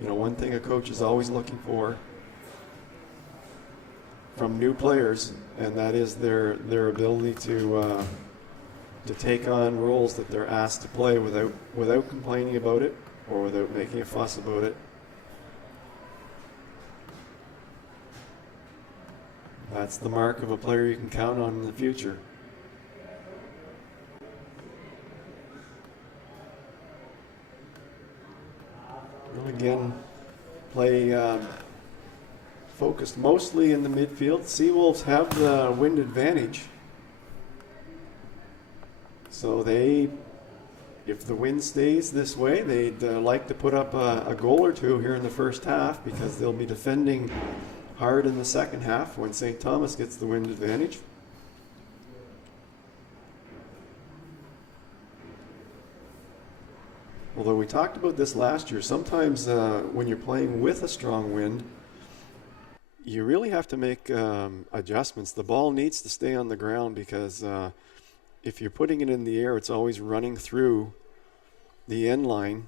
You know, one thing a coach is always looking for from new players, and that is their ability to take on roles that they're asked to play without complaining about it or without making a fuss about it. That's the mark of a player you can count on in the future. Well, again, play focused mostly in the midfield. Seawolves have the wind advantage. So if the wind stays this way, they'd like to put up a goal or two here in the first half because they'll be defending hard in the second half when St. Thomas gets the wind advantage. Although we talked about this last year, sometimes when you're playing with a strong wind, you really have to make adjustments. The ball needs to stay on the ground because if you're putting it in the air, it's always running through the end line.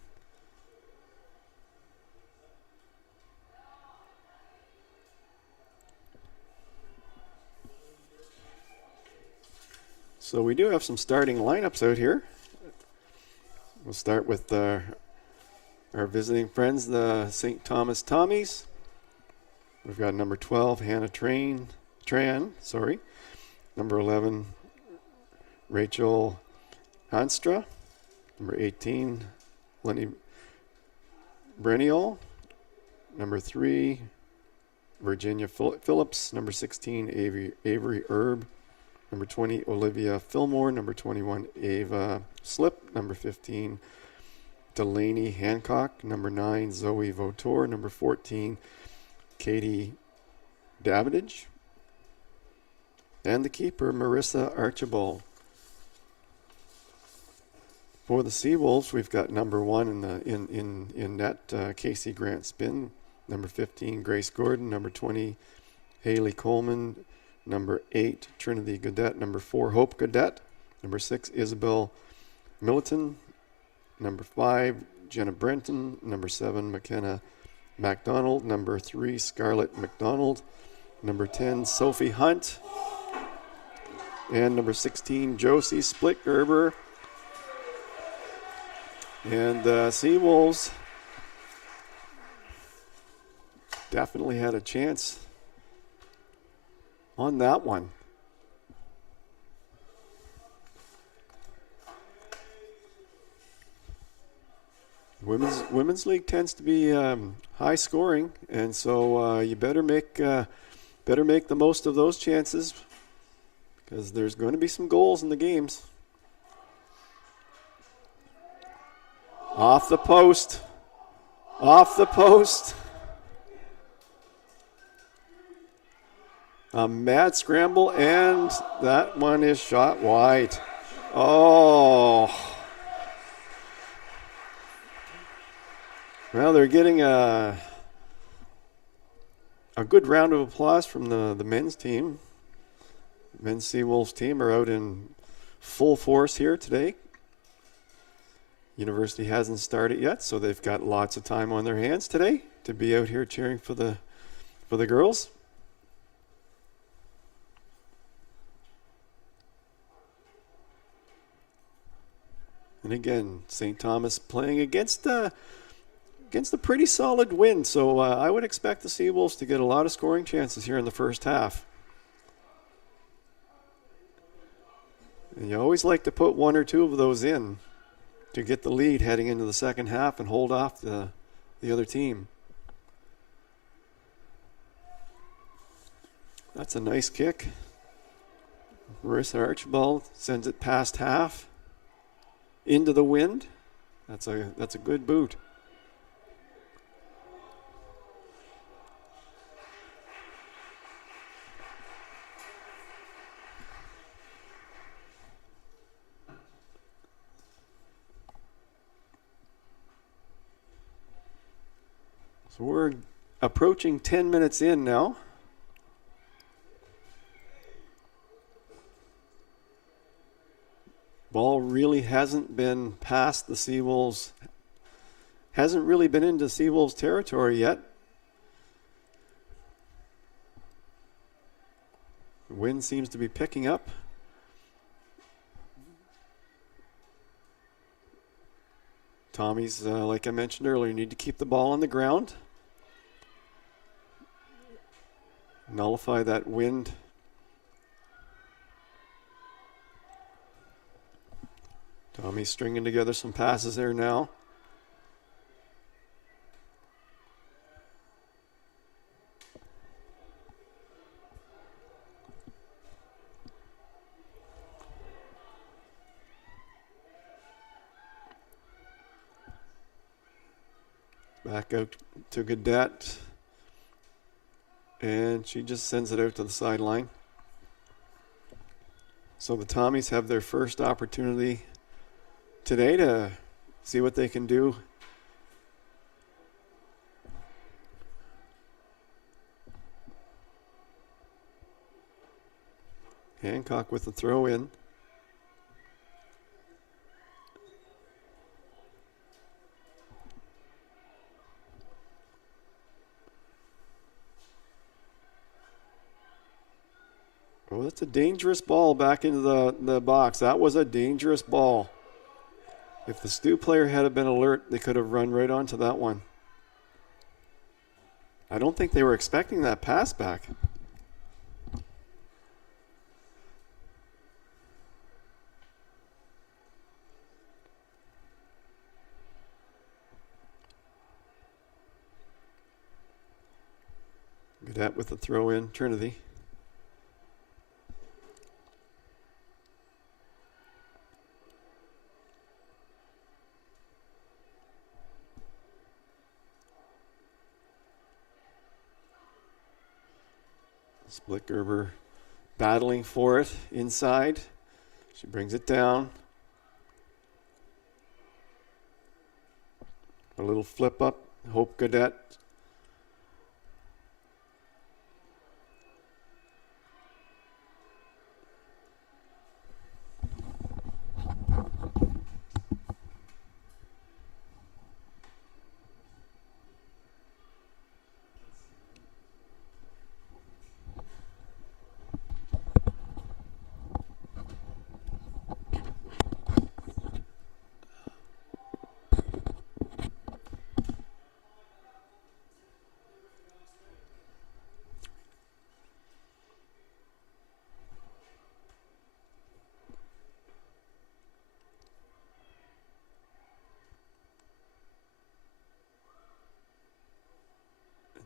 So we do have some starting lineups out here. We'll start with our visiting friends, the St. Thomas Tommies. We've got number 12, Hannah Tran. Number 11, Rachel Hanstra. Number 18, Lenny Breniol. Number 3, Virginia Phillips. Number 16, Avery Erb. Number 20, Olivia Fillmore. Number 21, Ava Slip. Number 15, Delaney Hancock. Number 9, Zoe Votor. Number 14, Katie Davidage. And the keeper, Marissa Archibald. For the Seawolves, we've got number 1 in net, Casey Grant Spin. Number 15, Grace Gordon. Number 20, Haley Coleman. Number 8, Trinity Gaudette. Number 4, Hope Gaudette. Number 6, Isabel Milliton. Number 5, Jenna Brenton. Number 7, McKenna MacDonald. Number 3, Scarlett McDonald. Number 10, Sophie Hunt. And number 16, Josie Splitgerber. And Seawolves definitely had a chance on that one. Women's league tends to be high scoring, and so you better make the most of those chances because there's going to be some goals in the games. Off the post. A mad scramble, and that one is shot wide. Oh. Well, they're getting a good round of applause from the men's team. Men's Seawolves team are out in full force here today. University hasn't started yet, so they've got lots of time on their hands today to be out here cheering for the girls. And again, St. Thomas playing against a pretty solid win, so I would expect the Seawolves to get a lot of scoring chances here in the first half. And you always like to put 1 or 2 of those in to get the lead heading into the second half and hold off the other team. That's a nice kick. Marissa Archibald sends it past half into the wind. That's a good boot. So we're approaching 10 minutes in now. Ball really hasn't been past the Seawolves hasn't really been into Seawolves territory yet. The wind seems to be picking up. Tommy's, like I mentioned earlier, need to keep the ball on the ground. Nullify that wind. Tommy's stringing together some passes there now. Back out to Gaudette. And she just sends it out to the sideline. So the Tommies have their first opportunity today to see what they can do. Hancock with the throw in. Oh, that's a dangerous ball back into the box. That was a dangerous ball. If the STU player had been alert, they could have run right onto that one. I don't think they were expecting that pass back. Gaudette with the throw in, Trinity. Splittgerber battling for it inside. She brings it down. A little flip up. Hope Gaudette.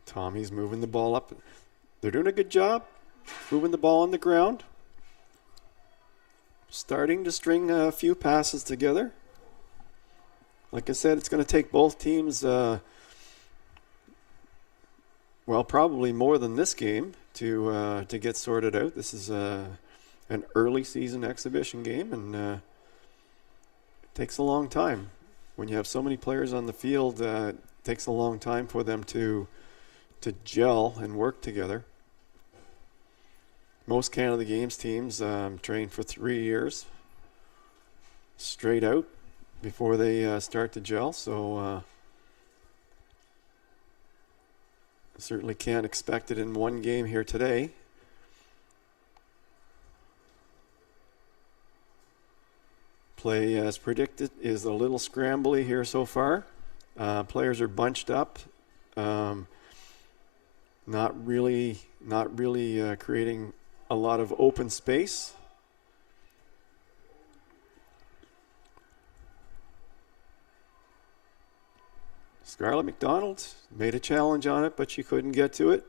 Tommy's moving the ball up. They're doing a good job moving the ball on the ground. Starting to string a few passes together. Like I said, it's going to take both teams, well, probably more than this game to get sorted out. This is an early season exhibition game, and it takes a long time. When you have so many players on the field, it takes a long time for them to gel and work together. Most Canada Games teams train for 3 years straight out before they start to gel, so certainly can't expect it in one game here today. Play as predicted is a little scrambly here so far. Players are bunched up. Not really creating a lot of open space. Scarlett McDonald made a challenge on it, but she couldn't get to it.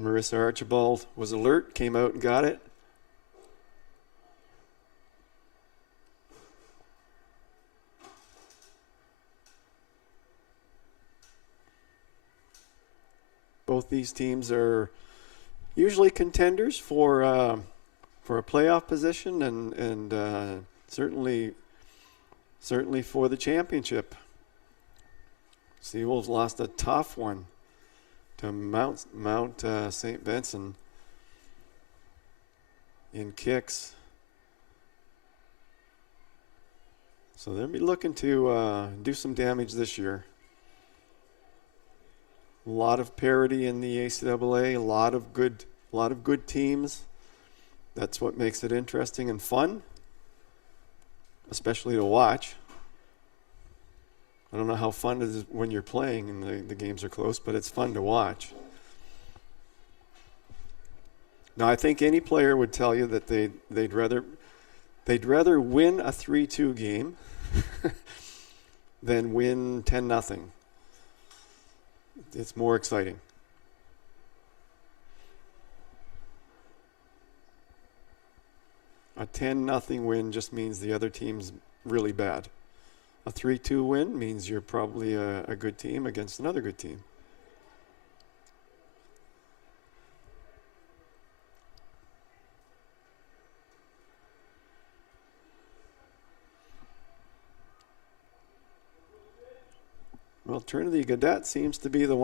Marissa Archibald was alert, came out and got it. Both these teams are usually contenders for a playoff position, and certainly for the championship. Seawolves lost a tough one to Mount St. Vincent in kicks. So they'll be looking to do some damage this year. A lot of parity in the ACAA, a lot of good teams. That's what makes it interesting and fun, especially to watch. I don't know how fun it is when you're playing and the games are close, but it's fun to watch. Now, I think any player would tell you that they'd rather win a 3-2 game than win 10-0. It's more exciting. A 10-0 win just means the other team's really bad. A 3-2 win means you're probably a good team against another good team. Well, Trinity Gaudette seems to be the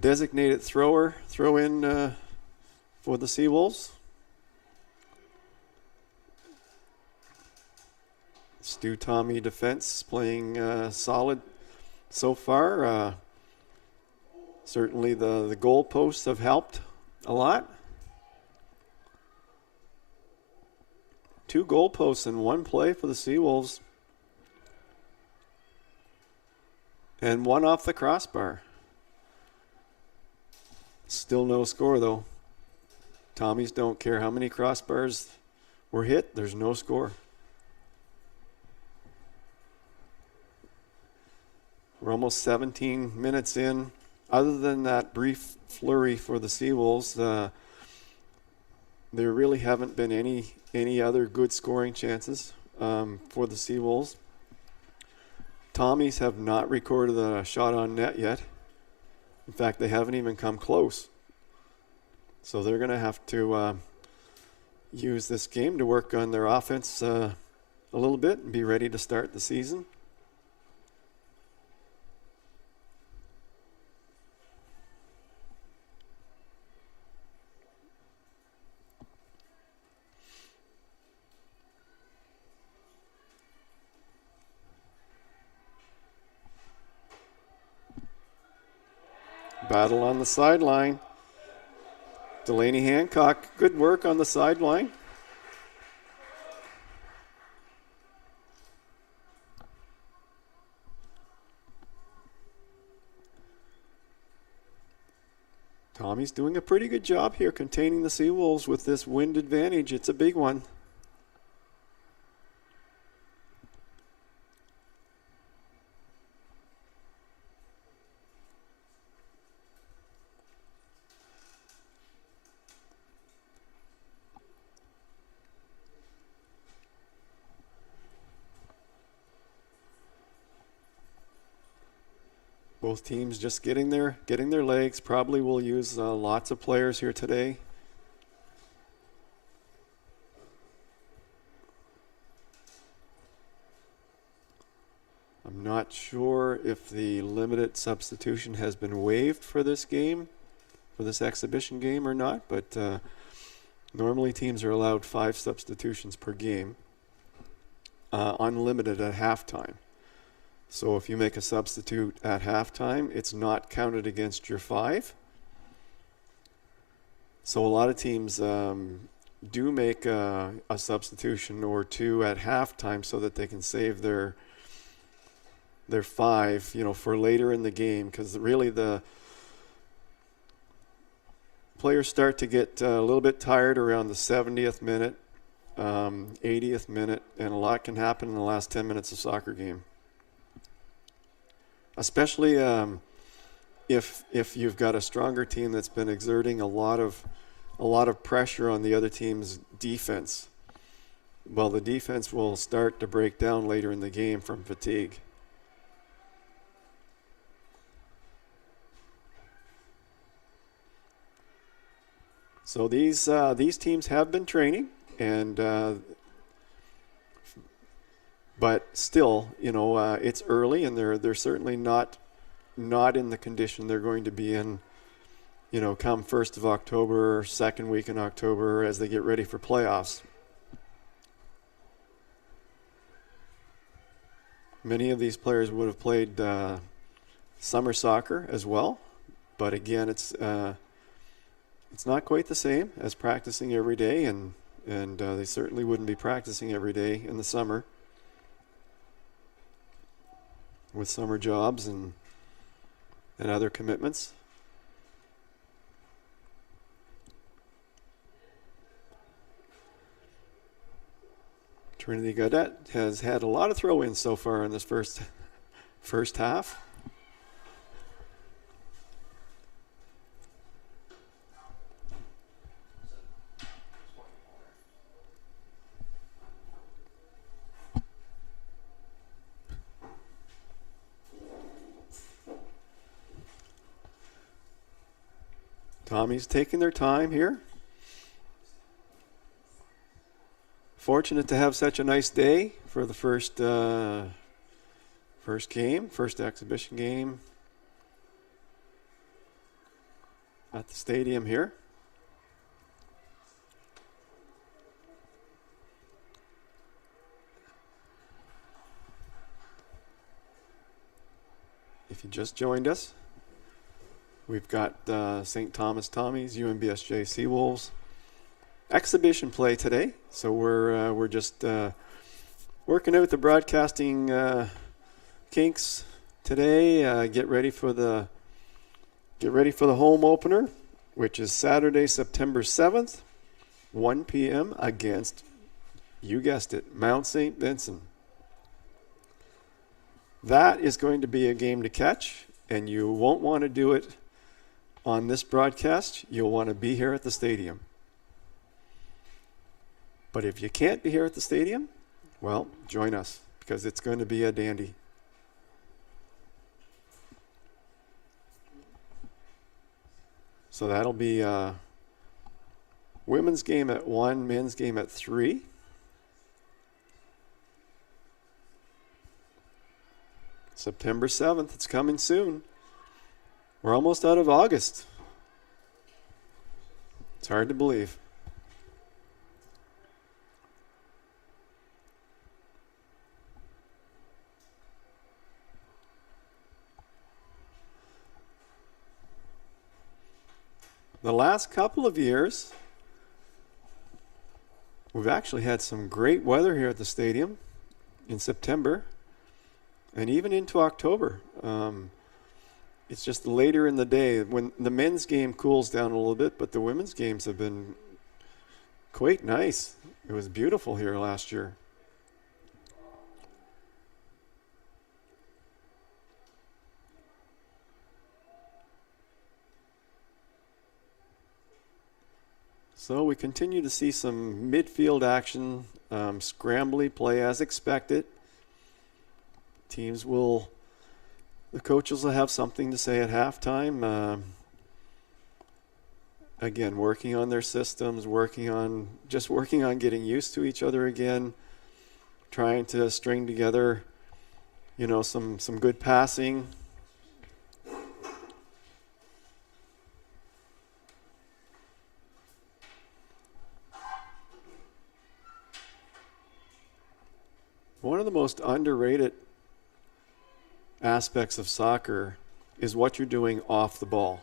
designated throw-in for the Seawolves. Stu Tommy defense playing solid so far. Certainly the goalposts have helped a lot. 2 goalposts in one play for the Seawolves. And 1 off the crossbar. Still no score, though. Tommies don't care how many crossbars were hit. There's no score. We're almost 17 minutes in. Other than that brief flurry for the Seawolves, there really haven't been any other good scoring chances for the Seawolves. Tommies have not recorded a shot on net yet. In fact, they haven't even come close. So they're going to have to use this game to work on their offense a little bit and be ready to start the season. Battle on the sideline. Delaney Hancock, good work on the sideline. Tommy's doing a pretty good job here containing the Seawolves with this wind advantage. It's a big one. Both teams just getting their legs. Probably will use lots of players here today. I'm not sure if the limited substitution has been waived for this game, for this exhibition game or not, but normally teams are allowed 5 substitutions per game, unlimited at halftime. So if you make a substitute at halftime, it's not counted against your 5. So a lot of teams do make a substitution or 2 at halftime so that they can save their 5, for later in the game, because really the players start to get a little bit tired around the 70th minute, 80th minute, and a lot can happen in the last 10 minutes of soccer game. Especially if you've got a stronger team that's been exerting a lot of pressure on the other team's defense. Well, the defense will start to break down later in the game from fatigue. So these teams have been training, and but still, it's early, and they're certainly not in the condition they're going to be in come 1st of October, second week in October, as they get ready for playoffs. Many of these players would have played summer soccer as well, but again, it's not quite the same as practicing every day, and they certainly wouldn't be practicing every day in the summer with summer jobs and other commitments. Trinity Gaudet has had a lot of throw-ins so far in this first half. Tommy's taking their time here. Fortunate to have such a nice day for the first exhibition game at the stadium here. If you just joined us, we've got St. Thomas Tommies, UNBSJ Seawolves exhibition play today. So we're just working out the broadcasting kinks today. Get ready for the home opener, which is Saturday, September 7th, 1 p.m. against, you guessed it, Mount St. Vincent. That is going to be a game to catch, and you won't want to do it on this broadcast. You'll want to be here at the stadium. But if you can't be here at the stadium, well, join us, because it's going to be a dandy. So that'll be women's game at 1, men's game at 3. September 7th, it's coming soon. We're almost out of August. It's hard to believe. The last couple of years, we've actually had some great weather here at the stadium in September and even into October. It's just later in the day when the men's game cools down a little bit, but the women's games have been quite nice. It was beautiful here last year. So we continue to see some midfield action, scrambly play as expected. The coaches will have something to say at halftime. Again, working on their systems, working on getting used to each other again, trying to string together, some good passing. One of the most underrated aspects of soccer is what you're doing off the ball.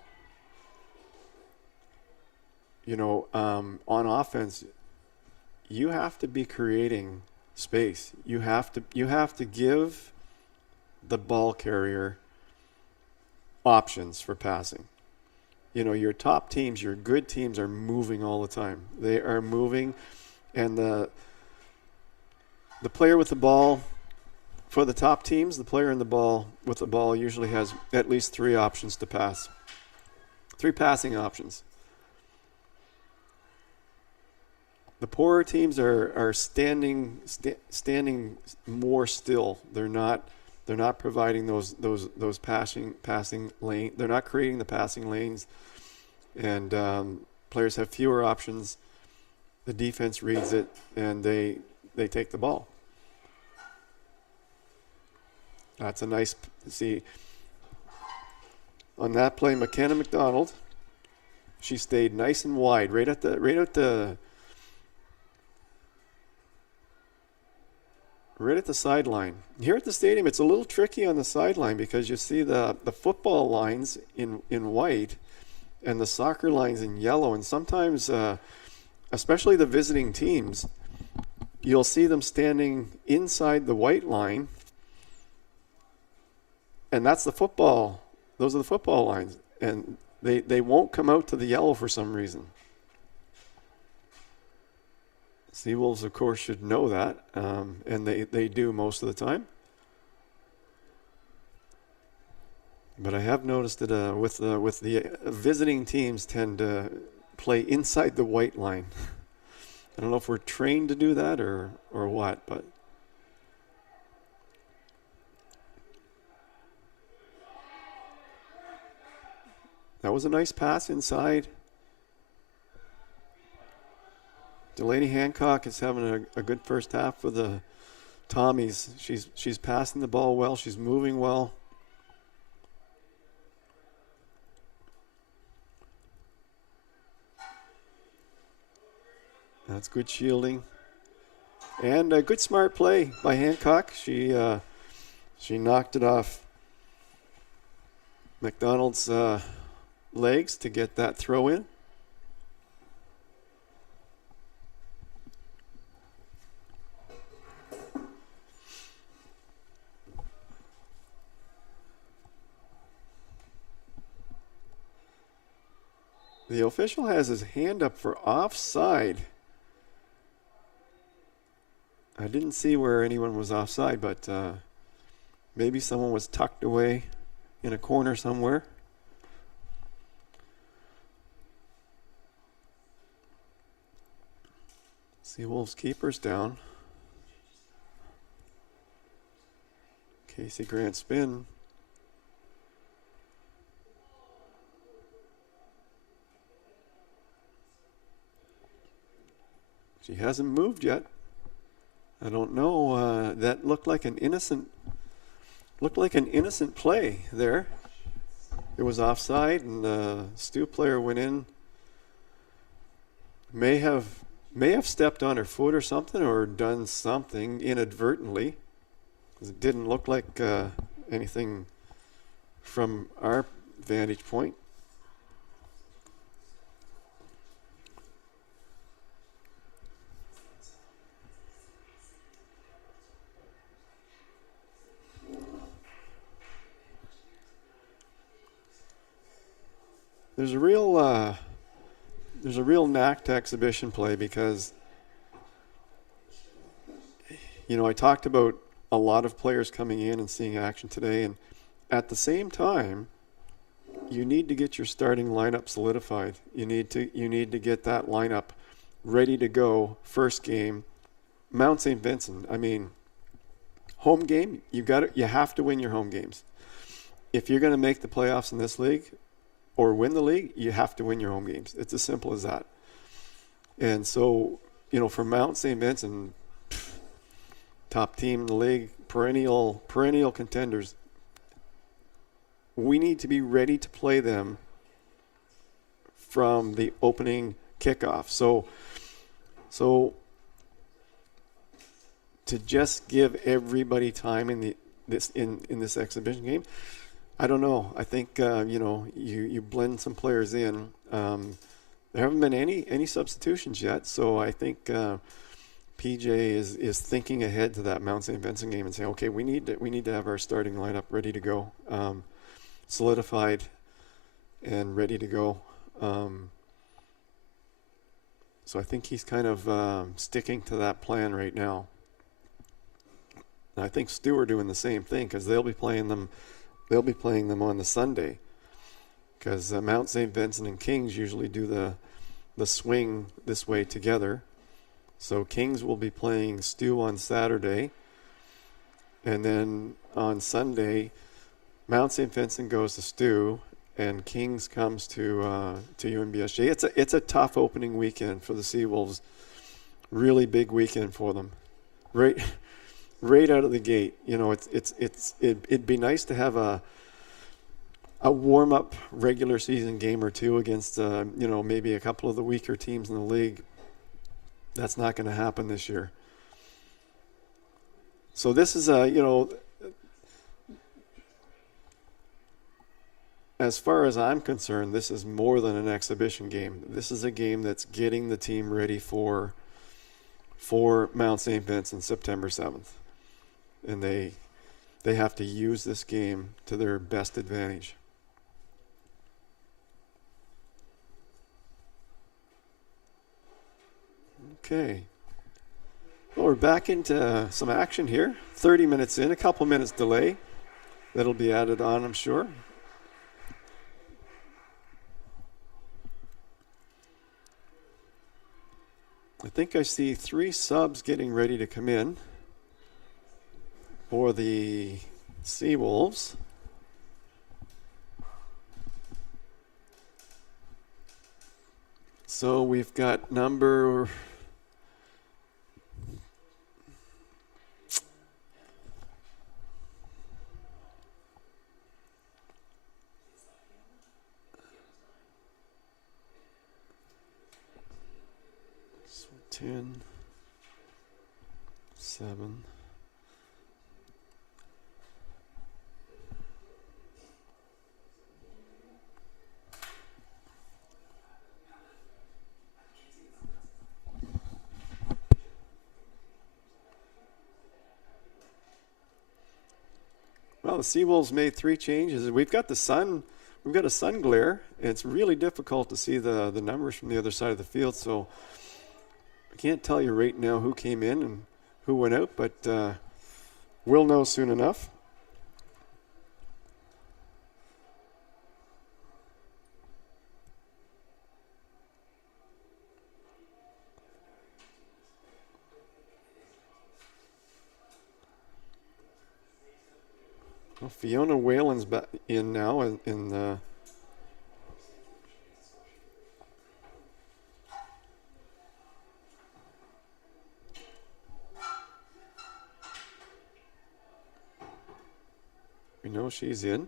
On offense, you have to be creating space. You have to give the ball carrier options for passing. Your top teams, your good teams are moving all the time. They are moving, and the player with the ball, for the top teams, the player with the ball usually has at least 3 options to pass. 3 passing options. The poorer teams are standing more still. They're not providing those passing lane. They're not creating the passing lanes, and players have fewer options. The defense reads it, and they take the ball. That's a nice, see, on that play, McKenna McDonald She stayed nice and wide, right at the sideline. Here at the stadium, it's a little tricky on the sideline because you see the football lines in white and the soccer lines in yellow, and sometimes, especially the visiting teams, you'll see them standing inside the white line, and that's the football. Those are the football lines, and they won't come out to the yellow for some reason. Seawolves, of course, should know that, and they do most of the time. But I have noticed that with the visiting teams tend to play inside the white line. I don't know if we're trained to do that or what, but that was a nice pass inside. Delaney Hancock is having a good first half for the Tommies. She's passing the ball well. She's moving well. That's good shielding. And a good smart play by Hancock. She knocked it off McDonald's legs to get that throw in. The official has his hand up for offside. I didn't see where anyone was offside, but maybe someone was tucked away in a corner somewhere. Seawolves keeper's down. Casey Grant spin. She hasn't moved yet. I don't know. That looked like an innocent play there. It was offside, and the STU player went in. May have stepped on her foot or something, or done something inadvertently, because it didn't look like anything from our vantage point. There's a real knack to exhibition play because, I talked about a lot of players coming in and seeing action today, and at the same time, you need to get your starting lineup solidified. You need to get that lineup ready to go first game. Mount St. Vincent, home game, you have to win your home games. If you're going to make the playoffs in this league, or win the league, you have to win your home games. It's as simple as that. And so, for Mount St. Vincent, top team in the league, perennial contenders, we need to be ready to play them from the opening kickoff. So to just give everybody time in this exhibition game, I don't know. I think you blend some players in. There haven't been any substitutions yet, so I think PJ is thinking ahead to that Mount St. Vincent game and saying, okay, we need to have our starting lineup ready to go, solidified and ready to go. So I think he's kind of sticking to that plan right now. And I think STU are doing the same thing because they'll be playing them on the Sunday, because Mount St. Vincent and Kings usually do the swing this way together. So Kings will be playing STU on Saturday, and then on Sunday, Mount St. Vincent goes to STU, and Kings comes to UNBSJ. It's a tough opening weekend for the Seawolves. Really big weekend for them. Right out of the gate, it'd be nice to have a a warm-up regular season game or two against, maybe a couple of the weaker teams in the league. That's not going to happen this year. So this is as far as I'm concerned, this is more than an exhibition game. This is a game that's getting the team ready for Mount St. Vincent September 7th. And they have to use this game to their best advantage. Okay. Well, we're back into some action here. 30 minutes in, a couple minutes delay. That'll be added on, I'm sure. I think I see 3 subs getting ready to come in for the Seawolves. So we've got number 10, 7. Well, the Seawolves made 3 changes. We've got a sun glare, and it's really difficult to see the numbers from the other side of the field, so I can't tell you right now who came in and who went out, but we'll know soon enough. Well, Fiona Whalen's back in now in the we know she's in.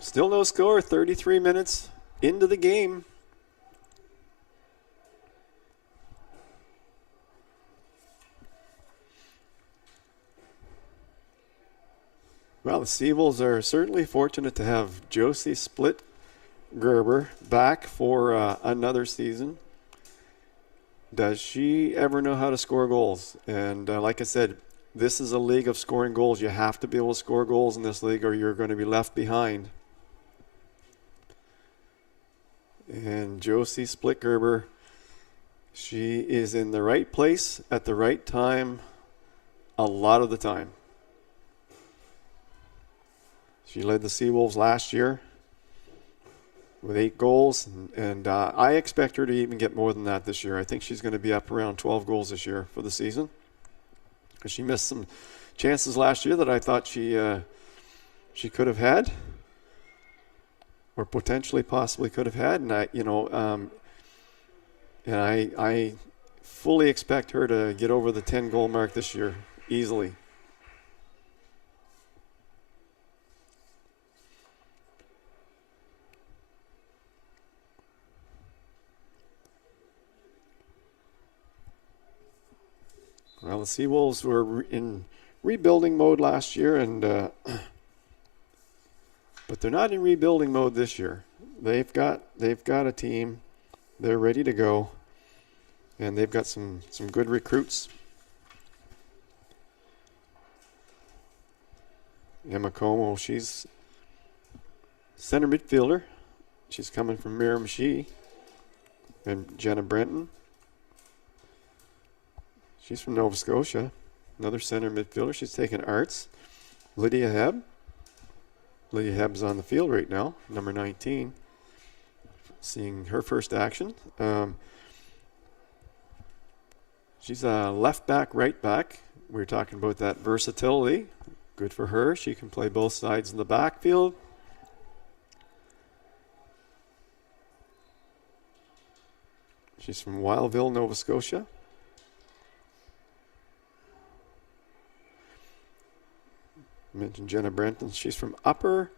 Still no score, 33 minutes into the game. Well, the Seawolves are certainly fortunate to have Josie Split Gerber back for another season. Does she ever know how to score goals? And like I said, this is a league of scoring goals. You have to be able to score goals in this league or you're going to be left behind. And Josie Split Gerber, she is in the right place at the right time a lot of the time. She led the Seawolves last year with 8 goals, and I expect her to even get more than that this year. I think she's going to be up around 12 goals this year for the season. She missed some chances last year that I thought she could have had, or potentially, possibly could have had, and I fully expect her to get over the 10-goal mark this year easily. Well, the Seawolves were in rebuilding mode last year, and but they're not in rebuilding mode this year. They've got a team. They're ready to go, and they've got some good recruits. Emma Como, she's center midfielder. She's coming from Miramichi. And Jenna Brenton, she's from Nova Scotia, another center midfielder. She's taking arts. Lydia Hebb. Lydia Hebb's on the field right now, number 19. Seeing her first action. She's a left back, right back. We were talking about that versatility. Good for her. She can play both sides in the backfield. She's from Wildville, Nova Scotia. I mentioned Jenna Brenton. She's from Upper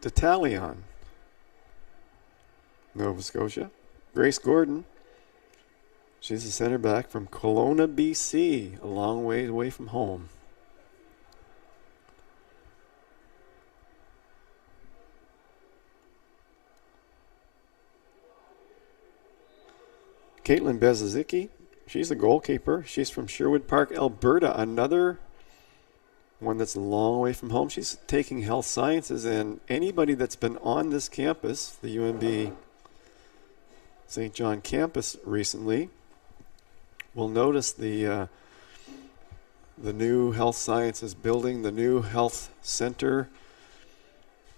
Detallion, Nova Scotia. Grace Gordon. She's a center back from Kelowna, BC, a long way away from home. Caitlin Bezazicki, she's a goalkeeper. She's from Sherwood Park, Alberta. Another one that's a long way from home. She's taking health sciences, and anybody that's been on this campus, the UNB St. John campus recently, will notice the new health sciences building, the new health center.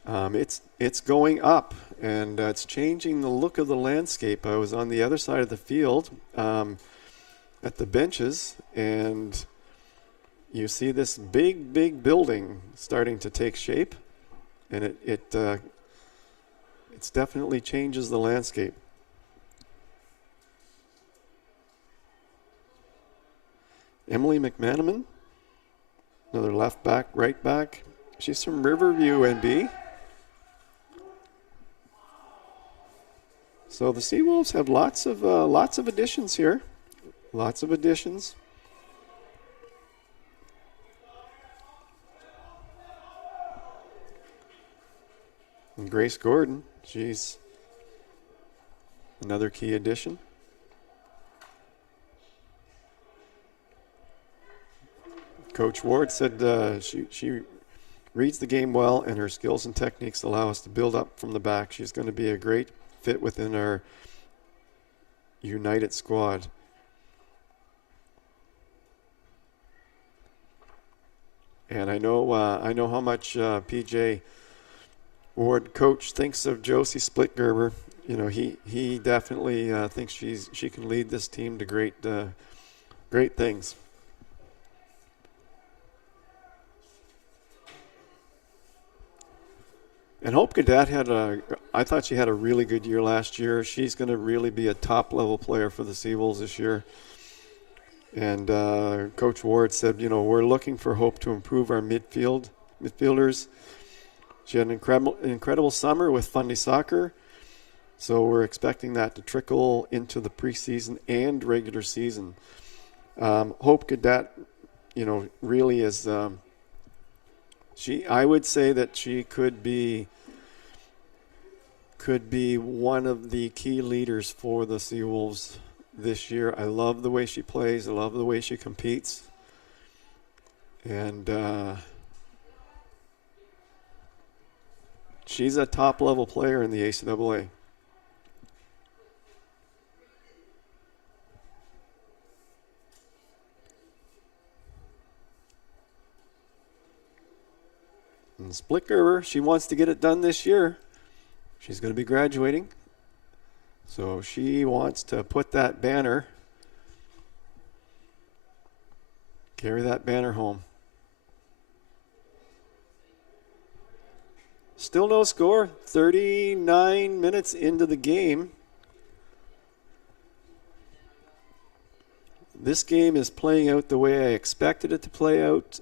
It's going up, and it's changing the look of the landscape. I was on the other side of the field at the benches, and you see this big building starting to take shape, and it's definitely changes the landscape. Emily McManaman, another left back, right back. She's from Riverview, NB. So the Seawolves have lots of additions here. Lots of additions. And Grace Gordon, she's another key addition. Coach Ward said she reads the game well, and her skills and techniques allow us to build up from the back. She's going to be a great fit within our united squad. And I know how much PJ Ward coach thinks of Josie Splitgerber. You know, he definitely thinks she can lead this team to great things. And Hope Cadet I thought she had a really good year last year. She's going to really be a top-level player for the Seawolves this year. And Coach Ward said, you know, we're looking for Hope to improve our midfielders. She had an incredible summer with Fundy Soccer. So we're expecting that to trickle into the preseason and regular season. Hope Cadet, you know, really is I would say that she could be one of the key leaders for the Seawolves this year. I love the way she plays. I love the way she competes. And she's a top-level player in the ACAA. And Splitgerber, she wants to get it done this year. She's going to be graduating. So she wants to put that banner, carry that banner home. Still no score, 39 minutes into the game. This game is playing out the way I expected it to play out.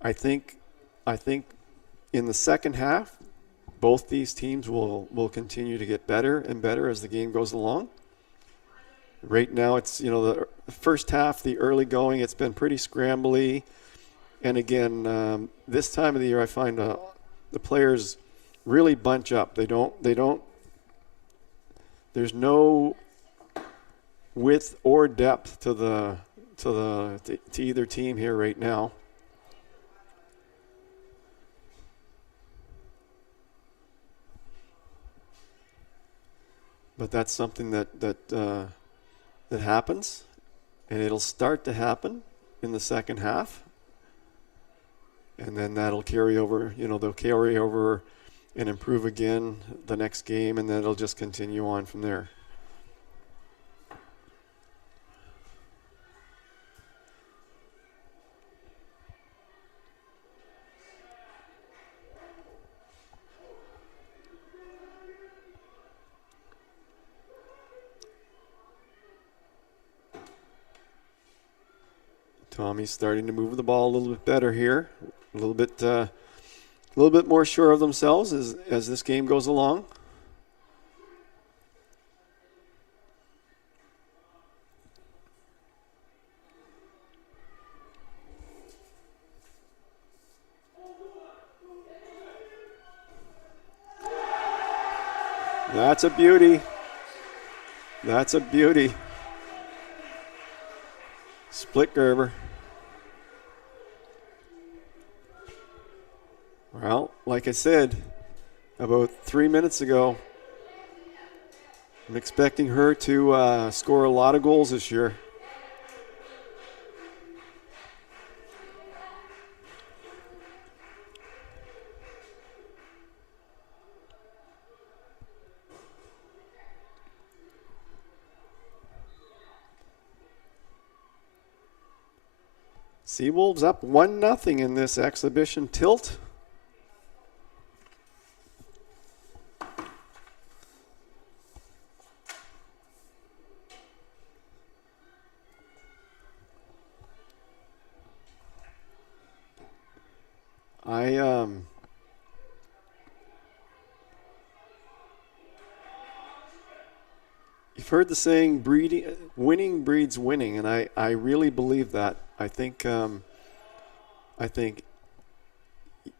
I think in the second half, both these teams will continue to get better and better as the game goes along. Right now, it's, the first half, the early going, it's been pretty scrambly. And again, this time of the year, I find the players really bunch up. There's no width or depth to either team here right now. But that's something that happens, and it'll start to happen in the second half. And then that'll carry over, they'll carry over and improve again the next game, and then it'll just continue on from there. Tommy's starting to move the ball a little bit better here, a little bit more sure of themselves as this game goes along. That's a beauty. That's a beauty. Split Gerber. Well, like I said about 3 minutes ago, I'm expecting her to score a lot of goals this year. Seawolves up 1-0 in this exhibition tilt. You've heard the saying, winning breeds winning, and I really believe that. I think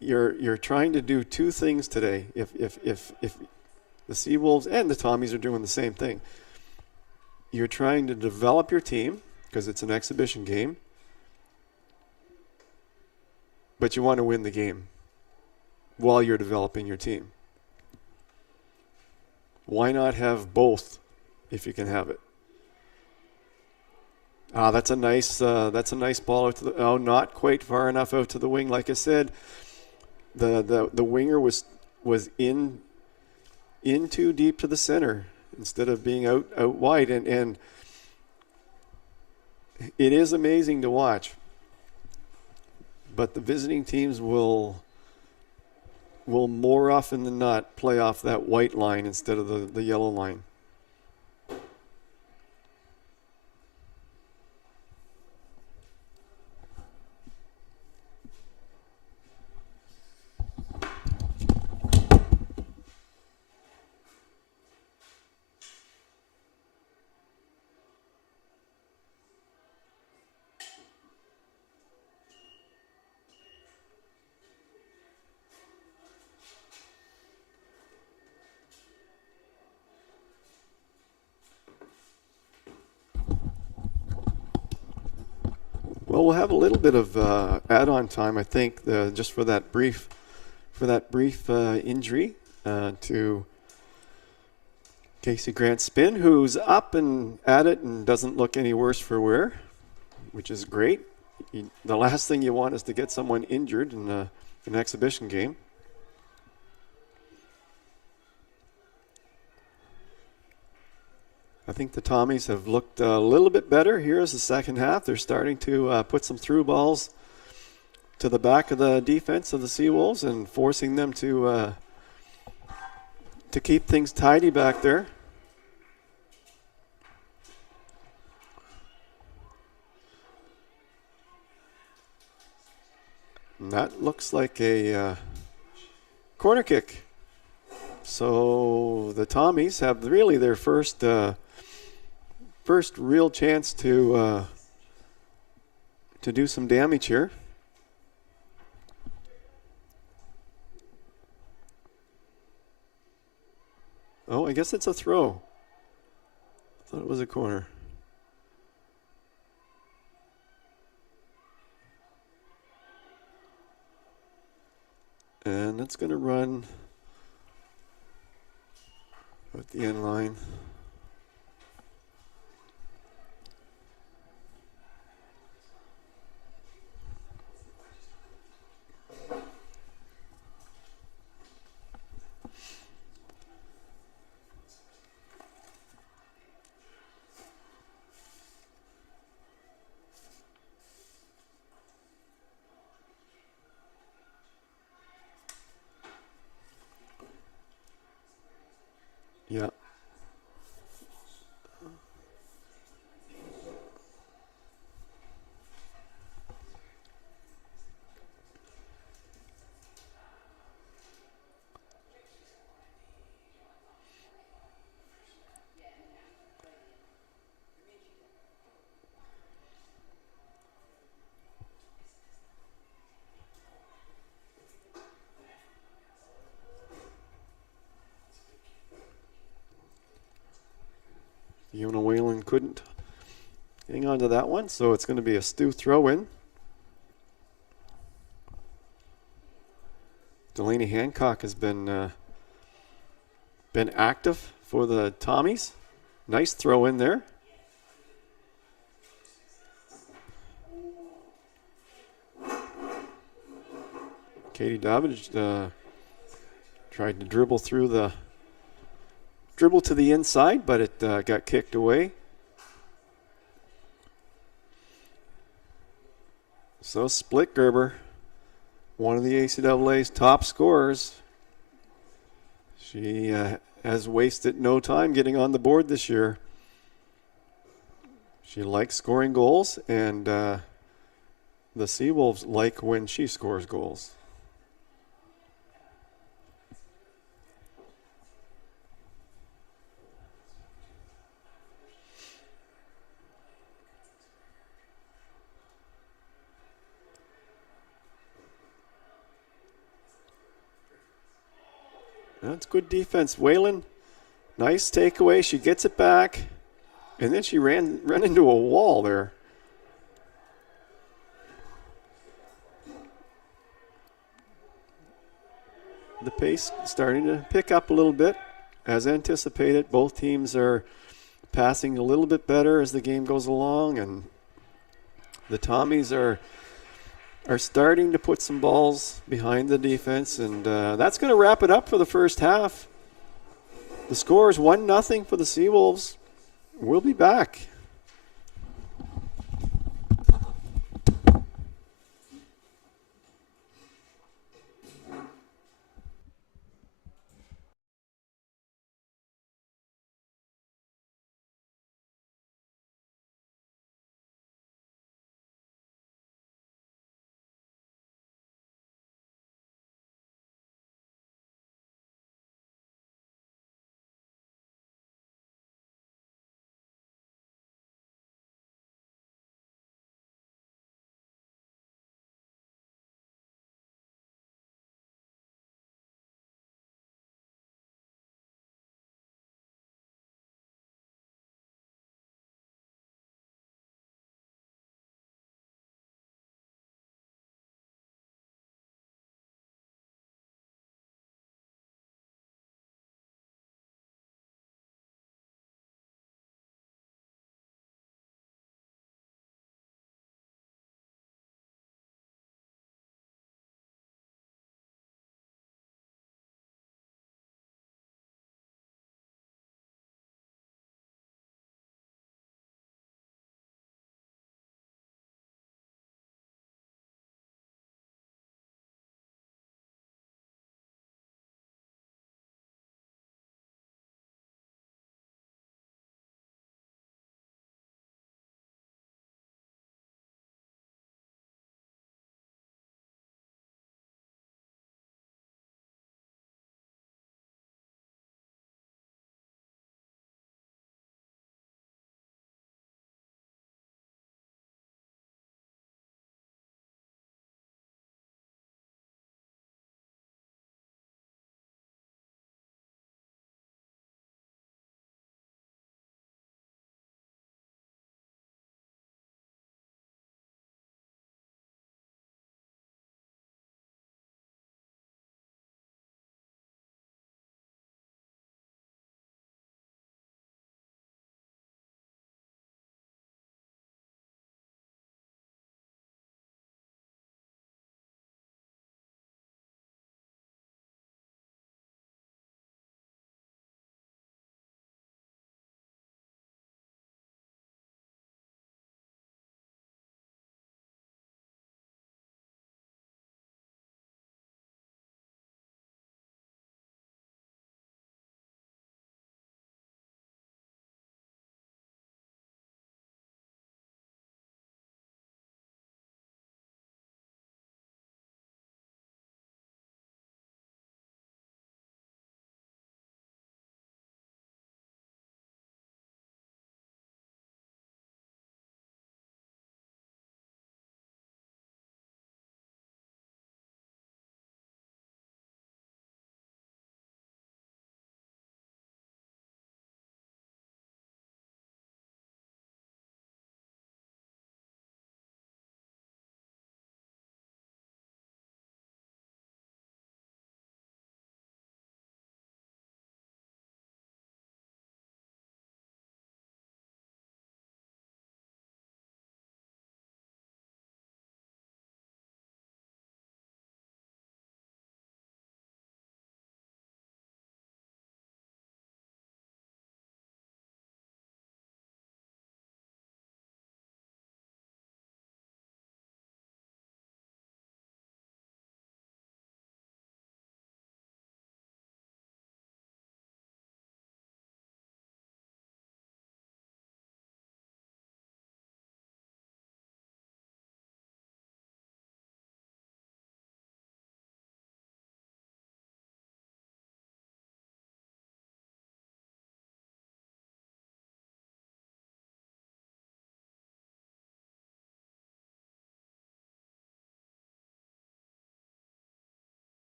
you're trying to do two things today. If the Seawolves and the Tommies are doing the same thing, you're trying to develop your team because it's an exhibition game, but you want to win the game while you're developing your team. Why not have both if you can have it? That's a nice ball out to the, not quite far enough out to the wing. Like I said, the winger was in too deep to the center instead of being out wide, and it is amazing to watch. But the visiting teams will more often than not play off that white line instead of the yellow line. Well, we'll have a little bit of add-on time, I think, just for that brief injury to Casey Grant Spin, who's up and at it and doesn't look any worse for wear, which is great. The last thing you want is to get someone injured in an exhibition game. I think the Tommies have looked a little bit better here as the second half. They're starting to put some through balls to the back of the defense of the Seawolves and forcing them to keep things tidy back there. And that looks like a corner kick. So the Tommies have really their first first real chance to do some damage here. Oh, I guess it's a throw. I thought it was a corner. And it's going to run at the end line. Yeah. Yona Whalen couldn't hang on to that one, so it's going to be a STU throw-in. Delaney Hancock has been active for the Tommies. Nice throw in there. Katie Davidge tried to dribble to the inside, but it got kicked away. So Split Gerber, one of the ACAA's top scorers. She has wasted no time getting on the board this year. She likes scoring goals, and the Seawolves like when she scores goals. That's good defense. Whalen, nice takeaway. She gets it back, and then she ran into a wall there. The pace starting to pick up a little bit. As anticipated, both teams are passing a little bit better as the game goes along, and the Tommies are starting to put some balls behind the defense, and that's going to wrap it up for the first half. The score is 1-0 for the Seawolves. We'll be back.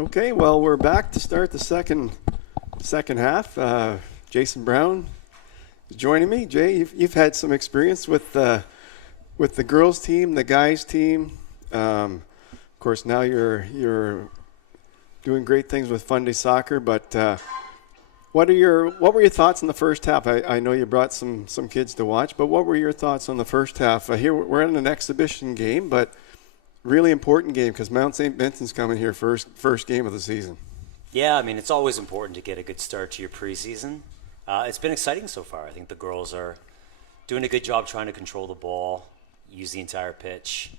Okay, well, we're back to start the second half. Jason Brown is joining me. Jay, you've had some experience with the girls team, the guys team. Of course, now you're doing great things with Fun Day Soccer. But what were your thoughts in the first half? I know you brought some kids to watch, but what were your thoughts on the first half? Here we're in an exhibition game, but really important game because Mount St. Vincent's coming here first game of the season. Yeah, I mean, it's always important to get a good start to your preseason. It's been exciting so far. I think the girls are doing a good job trying to control the ball, use the entire pitch.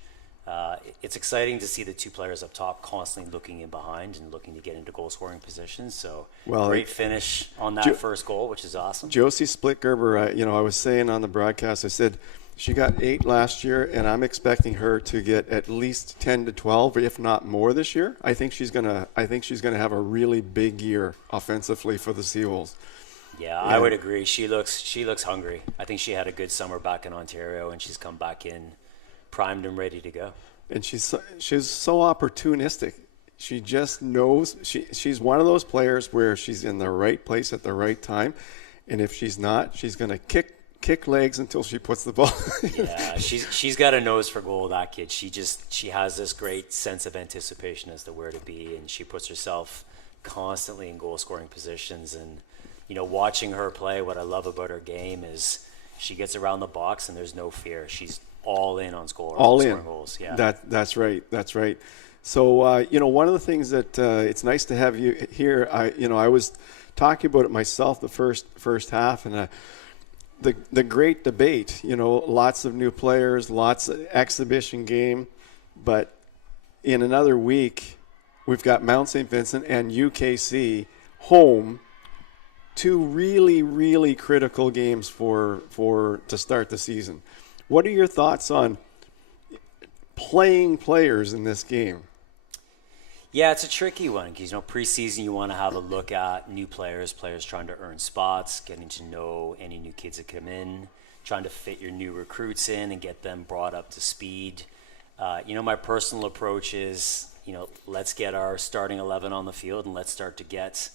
It's exciting to see the two players up top constantly looking in behind and looking to get into goal-scoring positions. So great finish on that first goal, which is awesome. Josie Splitgerber, I was saying on the broadcast, I said she got 8 last year, and I'm expecting her to get at least 10 to 12, if not more, this year. I think she's gonna have a really big year offensively for the Seawolves. Yeah, I would agree. She looks hungry. I think she had a good summer back in Ontario, and she's come back in primed and ready to go. And she's so opportunistic. She just knows she's one of those players where she's in the right place at the right time, and if she's not, she's going to kick legs until she puts the ball. Yeah, she's got a nose for goal, that kid. She has this great sense of anticipation as to where to be, and she puts herself constantly in goal scoring positions. And watching her play, what I love about her game is she gets around the box and there's no fear. She's all in on scoring goals. Yeah, that's right. So one of the things that it's nice to have you here. I was talking about it myself the first half, and the great debate. Lots of new players, lots of exhibition game, but in another week we've got Mount St. Vincent and UKC home. 2 really, really critical games to start the season. What are your thoughts on playing players in this game? Yeah, it's a tricky one because, preseason you want to have a look at new players trying to earn spots, getting to know any new kids that come in, trying to fit your new recruits in and get them brought up to speed. My personal approach is, let's get our starting 11 on the field and let's start to get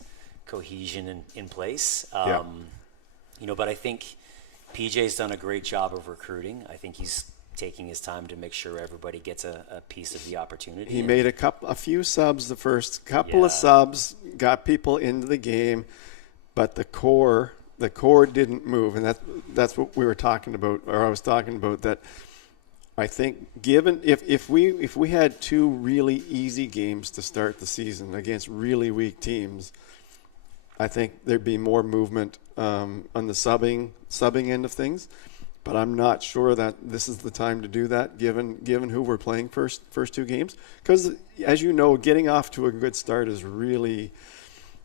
cohesion in place. But I think PJ's done a great job of recruiting. I think he's taking his time to make sure everybody gets a piece of the opportunity. He made a few subs, the first couple of subs, got people into the game, but the core didn't move, and that's what we were talking about, or I was talking about, that I think given if we had 2 really easy games to start the season against really weak teams, I think there'd be more movement on the subbing end of things, but I'm not sure that this is the time to do that given who we're playing first 2 games. Because as you know, getting off to a good start is really,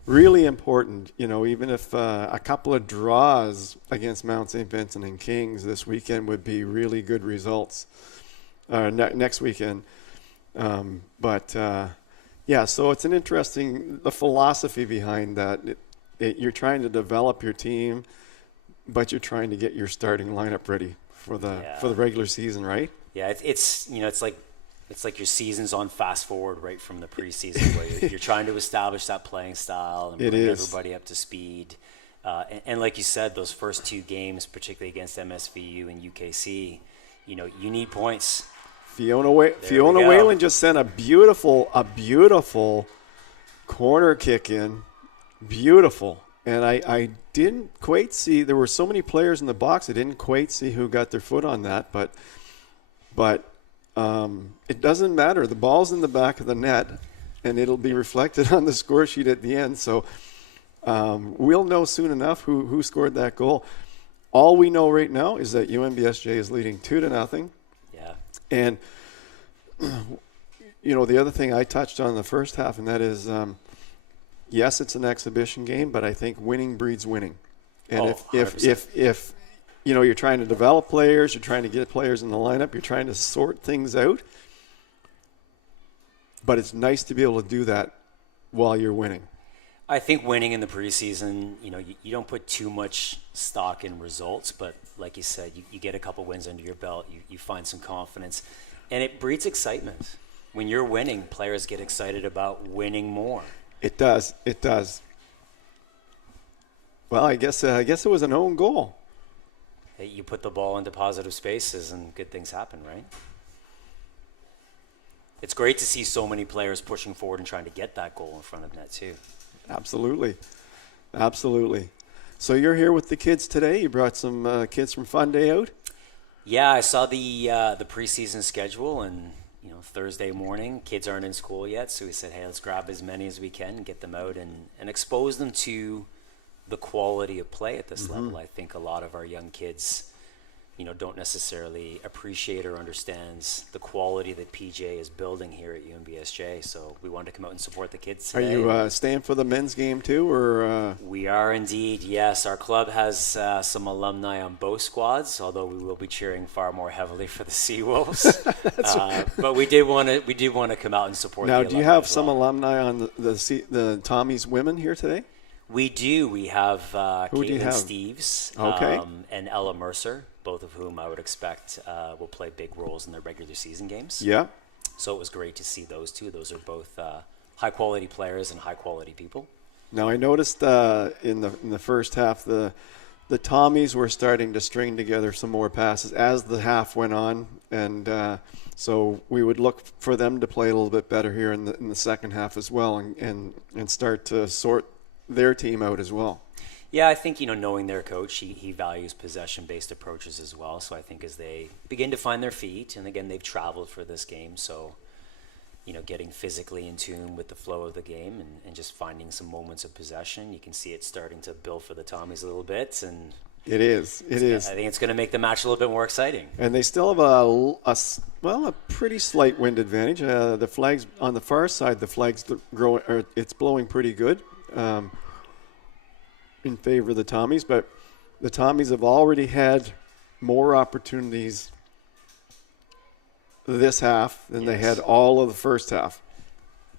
really important. Even if a couple of draws against Mount St. Vincent and Kings this weekend would be really good results next weekend. Yeah, so it's an interesting, the philosophy behind that. You're trying to develop your team, but you're trying to get your starting lineup ready for the regular season, right? Yeah, it's like your season's on fast forward right from the preseason, where you're trying to establish that playing style and bring everybody up to speed. And like you said, those first 2 games, particularly against MSVU and UKC, you need points. Fiona Whalen just sent a beautiful corner kick in. Beautiful. And I didn't quite see, there were so many players in the box, I didn't quite see who got their foot on that, but it doesn't matter. The ball's in the back of the net, and it'll be reflected on the score sheet at the end. So we'll know soon enough who scored that goal. All we know right now is that UNBSJ is leading 2-0. Yeah. And, the other thing I touched on in the first half, and that is, yes, it's an exhibition game, but I think winning breeds winning. And if you're trying to develop players, you're trying to get players in the lineup, you're trying to sort things out, but it's nice to be able to do that while you're winning. I think winning in the preseason, you don't put too much stock in results, but like you said, you get a couple wins under your belt, you find some confidence, and it breeds excitement. when you're winning, players get excited about winning more. It does. It does. Well, I guess it was an own goal. Hey, you put the ball into positive spaces and good things happen, right? It's great to see so many players pushing forward and trying to get that goal in front of net too. Absolutely. Absolutely. So you're here with the kids today. You brought some kids from Fun Day out? Yeah, I saw the preseason schedule, and Thursday morning, kids aren't in school yet, so we said, hey, let's grab as many as we can and get them out and expose them to the quality of play at this level. I think a lot of our young kids, don't necessarily appreciate or understands the quality that PJ is building here at UNBSJ. So we wanted to come out and support the kids today. Are you staying for the men's game too, or? We are indeed, yes. Our club has some alumni on both squads, although we will be cheering far more heavily for the Seawolves. But we did want to come out and support. Now, the do you have some alumni on the Tommy's women here today? We do. We have Who do you Caitlin have? Steves Okay. And Ella Mercer, both of whom I would expect will play big roles in their regular season games. Yeah. So it was great to see those two. Those are both high-quality players and high-quality people. Now, I noticed in the first half, the Tommies were starting to string together some more passes as the half went on, and so we would look for them to play a little bit better here in the second half as well, and start to sort their team out as well. Yeah, I think, knowing their coach, he values possession-based approaches as well. So I think as they begin to find their feet, and again, they've traveled for this game, so, getting physically in tune with the flow of the game and just finding some moments of possession, you can see it starting to build for the Tommies a little bit. And It is. I think it's going to make the match a little bit more exciting. And they still have a pretty slight wind advantage. The flags on the far side, the flags it's blowing pretty good. In favor of the Tommies, but the Tommies have already had more opportunities this half than they had all of the first half.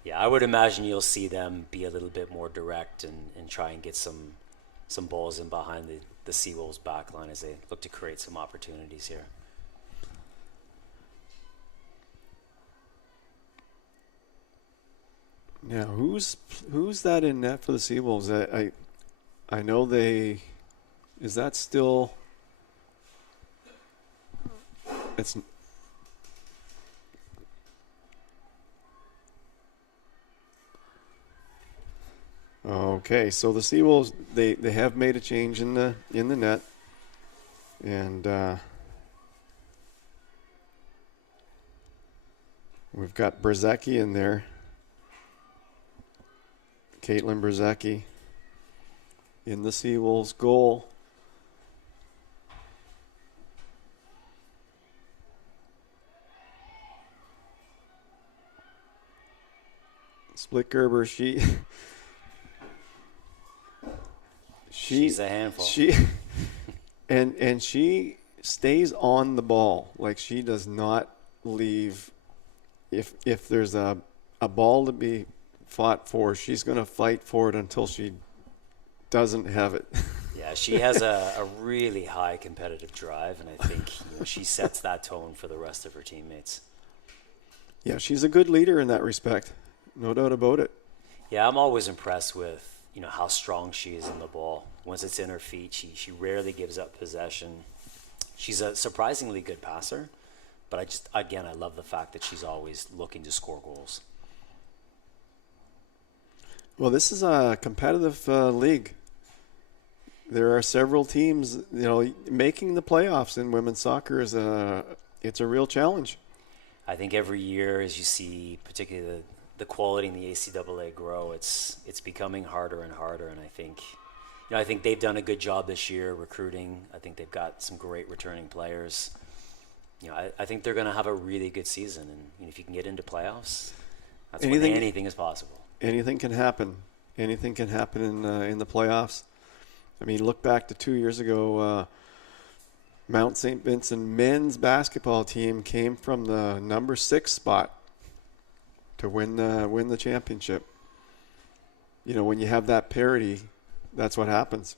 Yeah, I would imagine you'll see them be a little bit more direct and try and get some balls in behind the Seawolves back line as they look to create some opportunities here. Now, who's that in net for the Seawolves? I know is that still, it's, okay, so the Seawolves, they have made a change in the net, and we've got Brzezicki in there, Caitlin Brzezicki in the Seawolves goal. Split Gerber, she's a handful. And she stays on the ball. Like, she does not leave. If there's a ball to be fought for, she's going to fight for it until she doesn't have it. Yeah, she has a really high competitive drive, and I think she sets that tone for the rest of her teammates. Yeah, she's a good leader in that respect. No doubt about it. Yeah, I'm always impressed with how strong she is in the ball. Once it's in her feet, she rarely gives up possession. She's a surprisingly good passer, but I love the fact that she's always looking to score goals. Well, this is a competitive league. There are several teams, making the playoffs in women's soccer it's a real challenge. I think every year, as you see, particularly the quality in the ACAA grow, it's becoming harder and harder. And I think they've done a good job this year recruiting. I think they've got some great returning players. I think they're going to have a really good season. And if you can get into playoffs, that's when anything is possible. Anything can happen. Anything can happen in the playoffs. I mean, look back to 2 years ago. Mount St. Vincent men's basketball team came from the number 6 spot to win the championship. When you have that parity, that's what happens.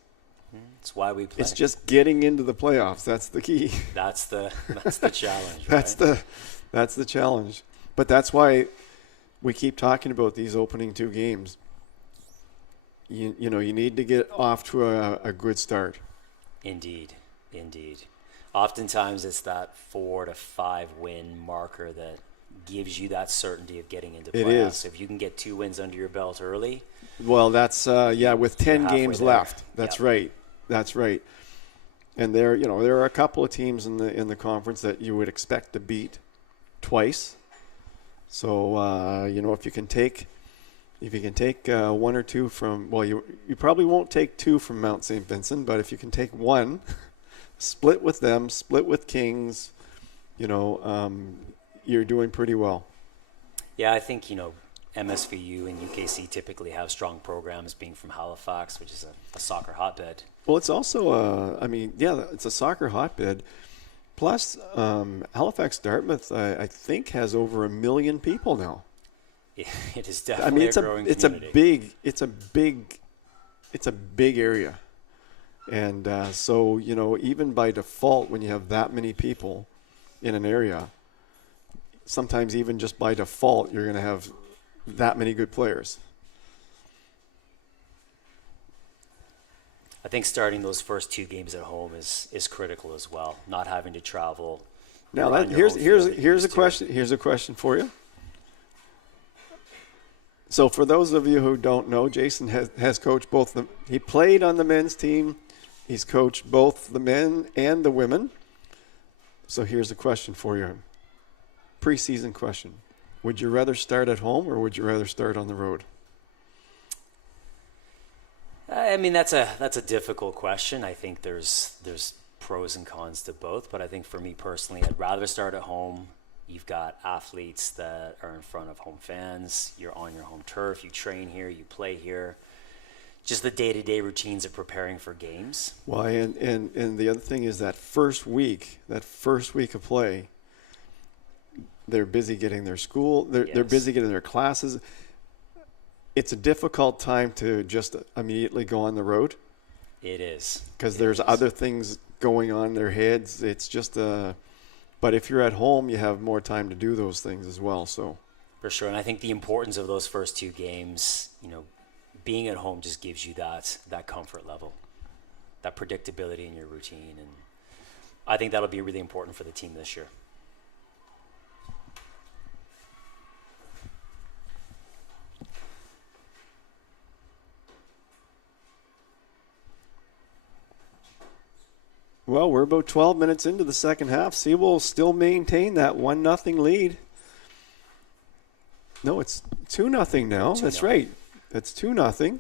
That's why we play. It's just getting into the playoffs. That's the key. That's the challenge. Right? That's the challenge. But that's why we keep talking about these opening 2 games. You know, you need to get off to a good start. Indeed. Oftentimes it's that 4 to 5 win marker that gives you that certainty of getting into playoffs. It is. So if you can get 2 wins under your belt early. Well, that's with 10 games there. left. That's right. That's right. And there are a couple of teams in the conference that you would expect to beat twice. So if you can take 1 or 2 from, well, you probably won't take 2 from Mount St. Vincent, but if you can take 1, split with them, split with Kings, you're doing pretty well. Yeah, I think MSVU and UKC typically have strong programs, being from Halifax, which is a soccer hotbed. Well, it's also, it's a soccer hotbed. Plus, Halifax Dartmouth, I think, has over 1 million people now. It is definitely a growing community. It's a big area, and so even by default, when you have that many people in an area, sometimes even just by default, you're going to have that many good players. I think starting those first 2 games at home is critical as well. Not having to travel. Now here's a question. Here's a question for you. So for those of you who don't know, Jason has coached both he played on the men's team. He's coached both the men and the women. So here's a question for you. Preseason question. Would you rather start at home or would you rather start on the road? I mean, that's a difficult question. I think there's pros and cons to both, but I think for me personally, I'd rather start at home. You've got athletes that are in front of home fans. You're on your home turf. You train here. You play here. Just the day-to-day routines of preparing for games. Well, and the other thing is that first week of play, they're busy getting their school. They're busy getting their classes. It's a difficult time to just immediately go on the road. It is. Because there's other things going on in their heads. It's just but if you're at home, you have more time to do those things as well. So for sure, and I think the importance of those first 2 games, being at home just gives you that comfort level, that predictability in your routine, and I think that'll be really important for the team this year. Well, we're about 12 minutes into the second half. Seawolves will still maintain that 1-0 lead. No, it's 2-0 now. That's right. It's 2-0.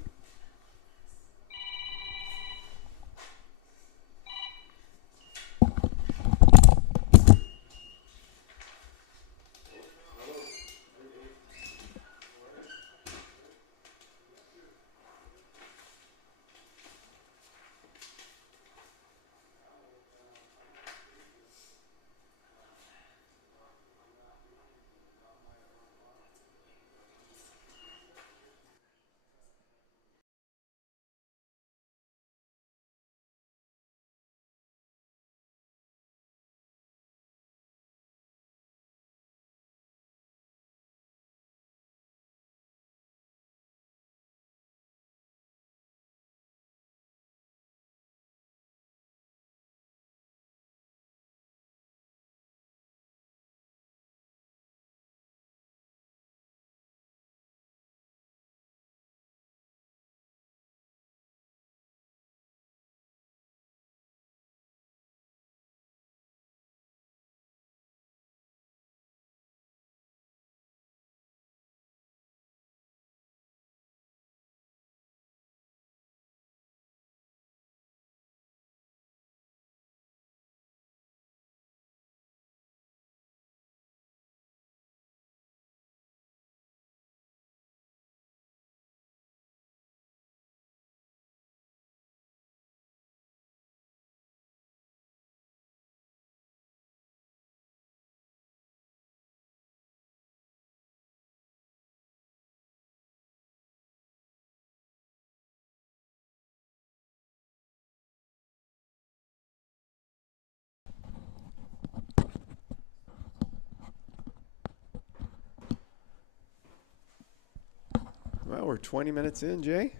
Well, we're 20 minutes in, Jay,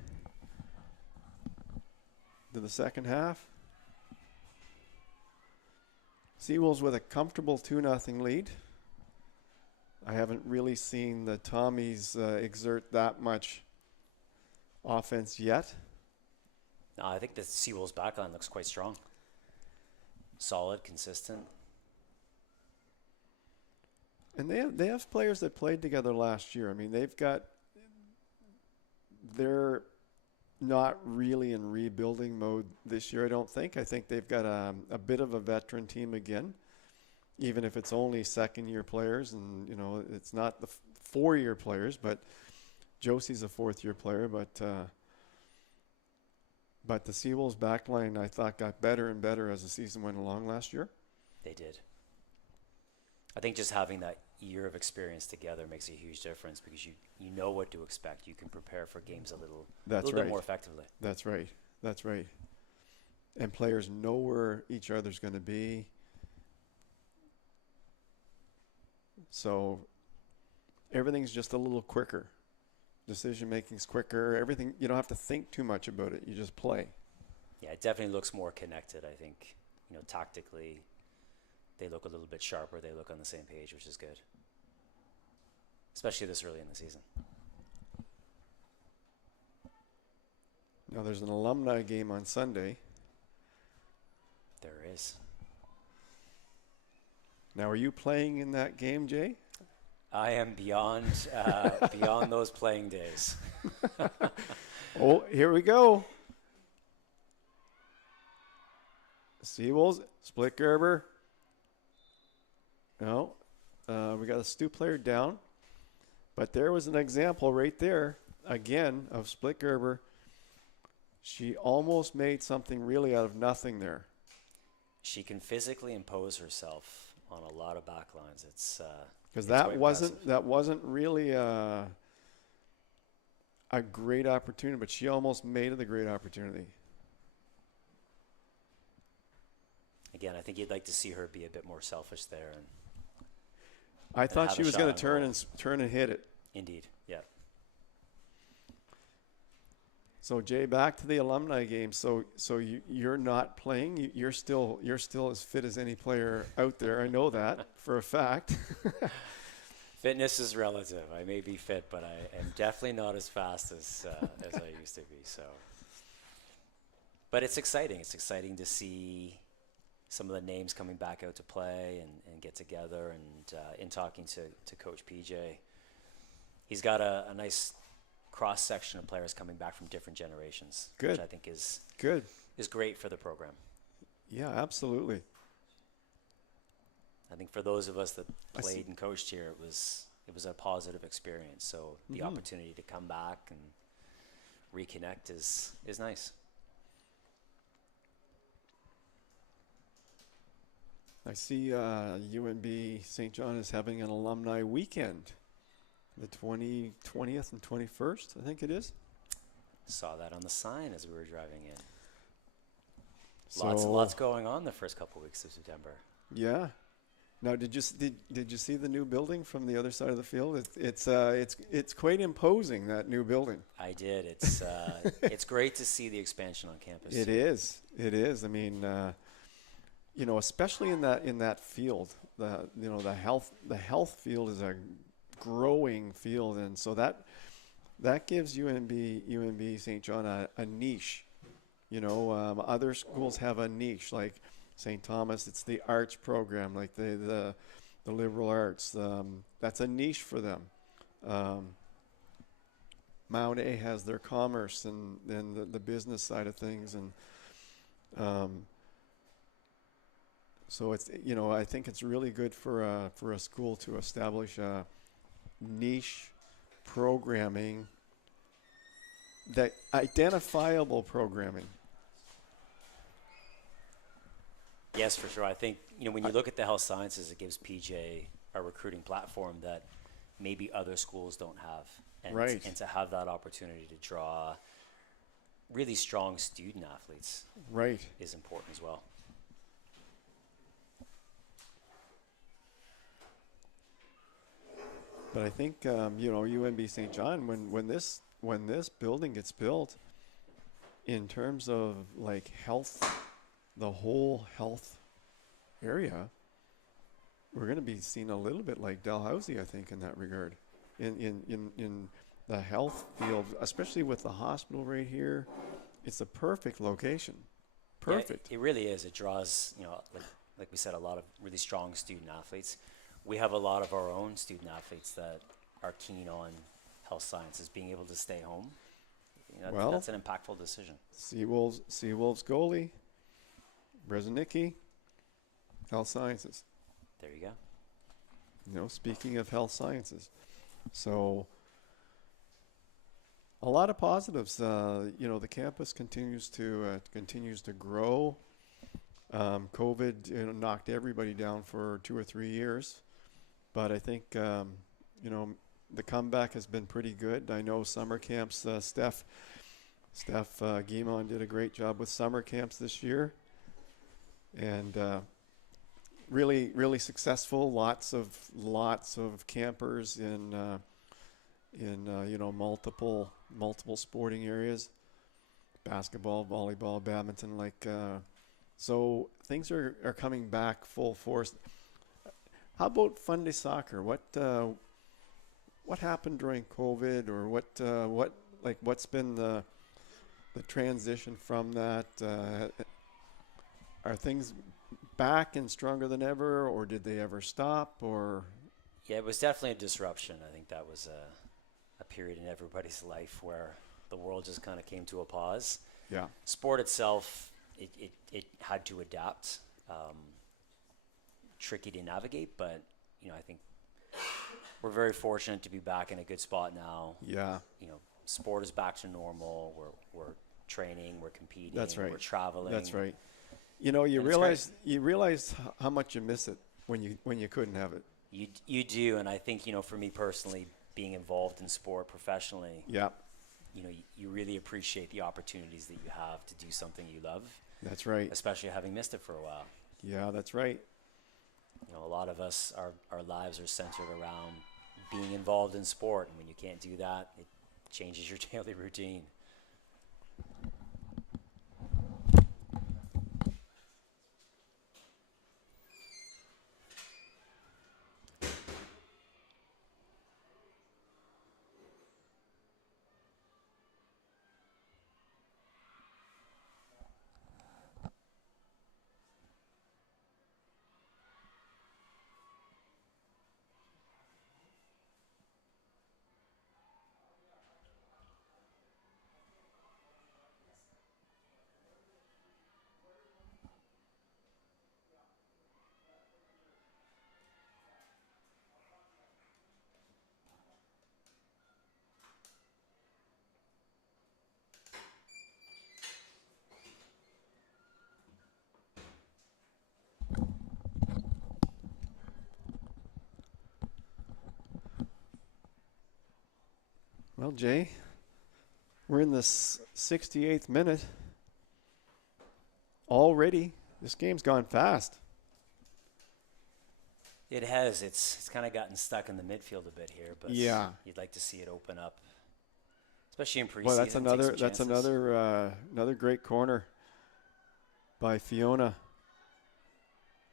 to the second half. Seawolves with a comfortable 2-0 lead. I haven't really seen the Tommies exert that much offense yet. No, I think the Seawolves backline looks quite strong. Solid, consistent. And they have players that played together last year. I mean, they're not really in rebuilding mode this year, I don't think. I think they've got a bit of a veteran team again, even if it's only second-year players. And, you know, it's not the four-year players, but Josie's a fourth-year player. But the Seawolves backline, I thought, got better and better as the season went along last year. They did. I think just having that year of experience together makes a huge difference because you know what to expect. You can prepare for games a little bit more effectively. That's right. That's right. And players know where each other's going to be. So everything's just a little quicker. Decision making's quicker. Everything, you don't have to think too much about it. You just play. Yeah, it definitely looks more connected, I think. You know, tactically, they look a little bit sharper. They look on the same page, which is good. Especially this early in the season. Now there's an alumni game on Sunday. There is. Now, are you playing in that game, Jay? I am beyond those playing days. Oh, here we go. Seawolves, Split Gerber. No, we got a STU player down. But there was an example right there, again, of Split Gerber. She almost made something really out of nothing there. She can physically impose herself on a lot of backlines. It's because that wasn't really a great opportunity, but she almost made it a great opportunity. Again, I think you'd like to see her be a bit more selfish there. And I thought she was going to turn and hit it. Indeed, yeah. So Jay, back to the alumni game. So you're not playing. You're still as fit as any player out there. I know that for a fact. Fitness is relative. I may be fit, but I am definitely not as fast as I used to be. So, but it's exciting. It's exciting to see some of the names coming back out to play and get together. And in talking to Coach PJ, he's got a nice cross-section of players coming back from different generations, good, which I think is great for the program. Yeah, absolutely. I think for those of us that played and coached here, it was a positive experience. So the opportunity to come back and reconnect is nice. I see UNB St. John is having an alumni weekend, the 20th and 21st, I think it is. Saw that on the sign as we were driving in. So, lots going on the first couple of weeks of September. Yeah. Now, did you see the new building from the other side of the field? It's quite imposing, that new building. I did. It's great to see the expansion on campus. It is. I mean, especially in that field, the health field is a growing field, and so that gives UNB St. John a niche. Other schools have a niche, like St. Thomas. It's the arts program, like the liberal arts. That's a niche for them. Mount A has their commerce and the business side of things, and so it's I think it's really good for a school to establish a niche programming, that identifiable programming. Yes, for sure. I think when you look at the health sciences, it gives PJ a recruiting platform that maybe other schools don't have, and to have that opportunity to draw really strong student athletes, is important as well. But I think UNB St. John, when this when this building gets built, in terms of like health, the whole health area, we're going to be seen a little bit like Dalhousie, I think, in that regard. In the health field, especially with the hospital right here, it's a perfect location. Perfect. Yeah, it really is. It draws, like we said, a lot of really strong student athletes. We have a lot of our own student athletes that are keen on health sciences, being able to stay home. Well, that's an impactful decision. Seawolves goalie, Brzezinski, health sciences. There you go. Speaking of health sciences, so a lot of positives. The campus continues to grow. COVID knocked everybody down for 2 or 3 years, but I think the comeback has been pretty good. I know summer camps. Steph Guimond did a great job with summer camps this year, and really, really successful. Lots of campers in multiple sporting areas, basketball, volleyball, badminton. So things are coming back full force. How about Funday Soccer? What happened during COVID, or what's been the transition from that? Are things back and stronger than ever, or did they ever stop? Or Yeah, it was definitely a disruption. I think that was a period in everybody's life where the world just kind of came to a pause. yeah, Sport itself, it had to adapt. Tricky to navigate, but I think we're very fortunate to be back in a good spot now. yeah, Sport is back to normal. We're training, we're competing, that's right. we're traveling. That's right. And You realize how much you miss it when you couldn't have it. You do, and I think for me personally, being involved in sport professionally, Yeah, you really appreciate the opportunities that you have to do something you love, that's right. especially having missed it for a while. Yeah, that's right. A lot of us, our lives are centered around being involved in sport, and when you can't do that, it changes your daily routine. Well, Jay, we're in the 68th minute already. This game's gone fast. It has. It's kind of gotten stuck in the midfield a bit here, but Yeah. you'd like to see it open up, especially in preseason. Well, take some chances. another great corner by Fiona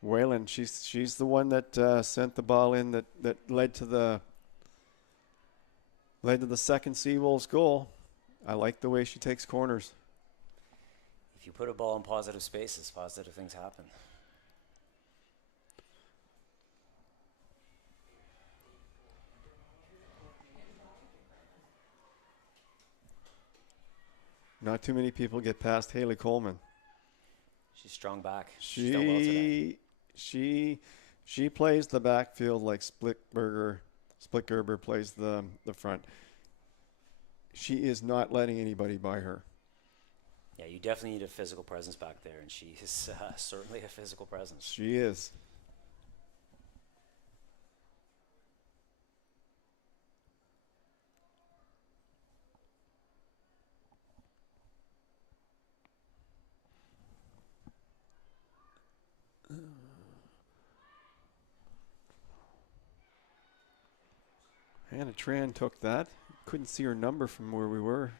Whalen. She's the one that sent the ball in that led to the second Seawolves goal. I like the way she takes corners. If you put a ball in positive spaces, positive things happen. Not too many people get past Haley Coleman. She's strong back. She's done well today. She plays the backfield like Splitgerber plays the front. She is not letting anybody by her. Yeah, you definitely need a physical presence back there, and she is certainly a physical presence. She is. Hannah Tran took that. couldn't see her number from where we were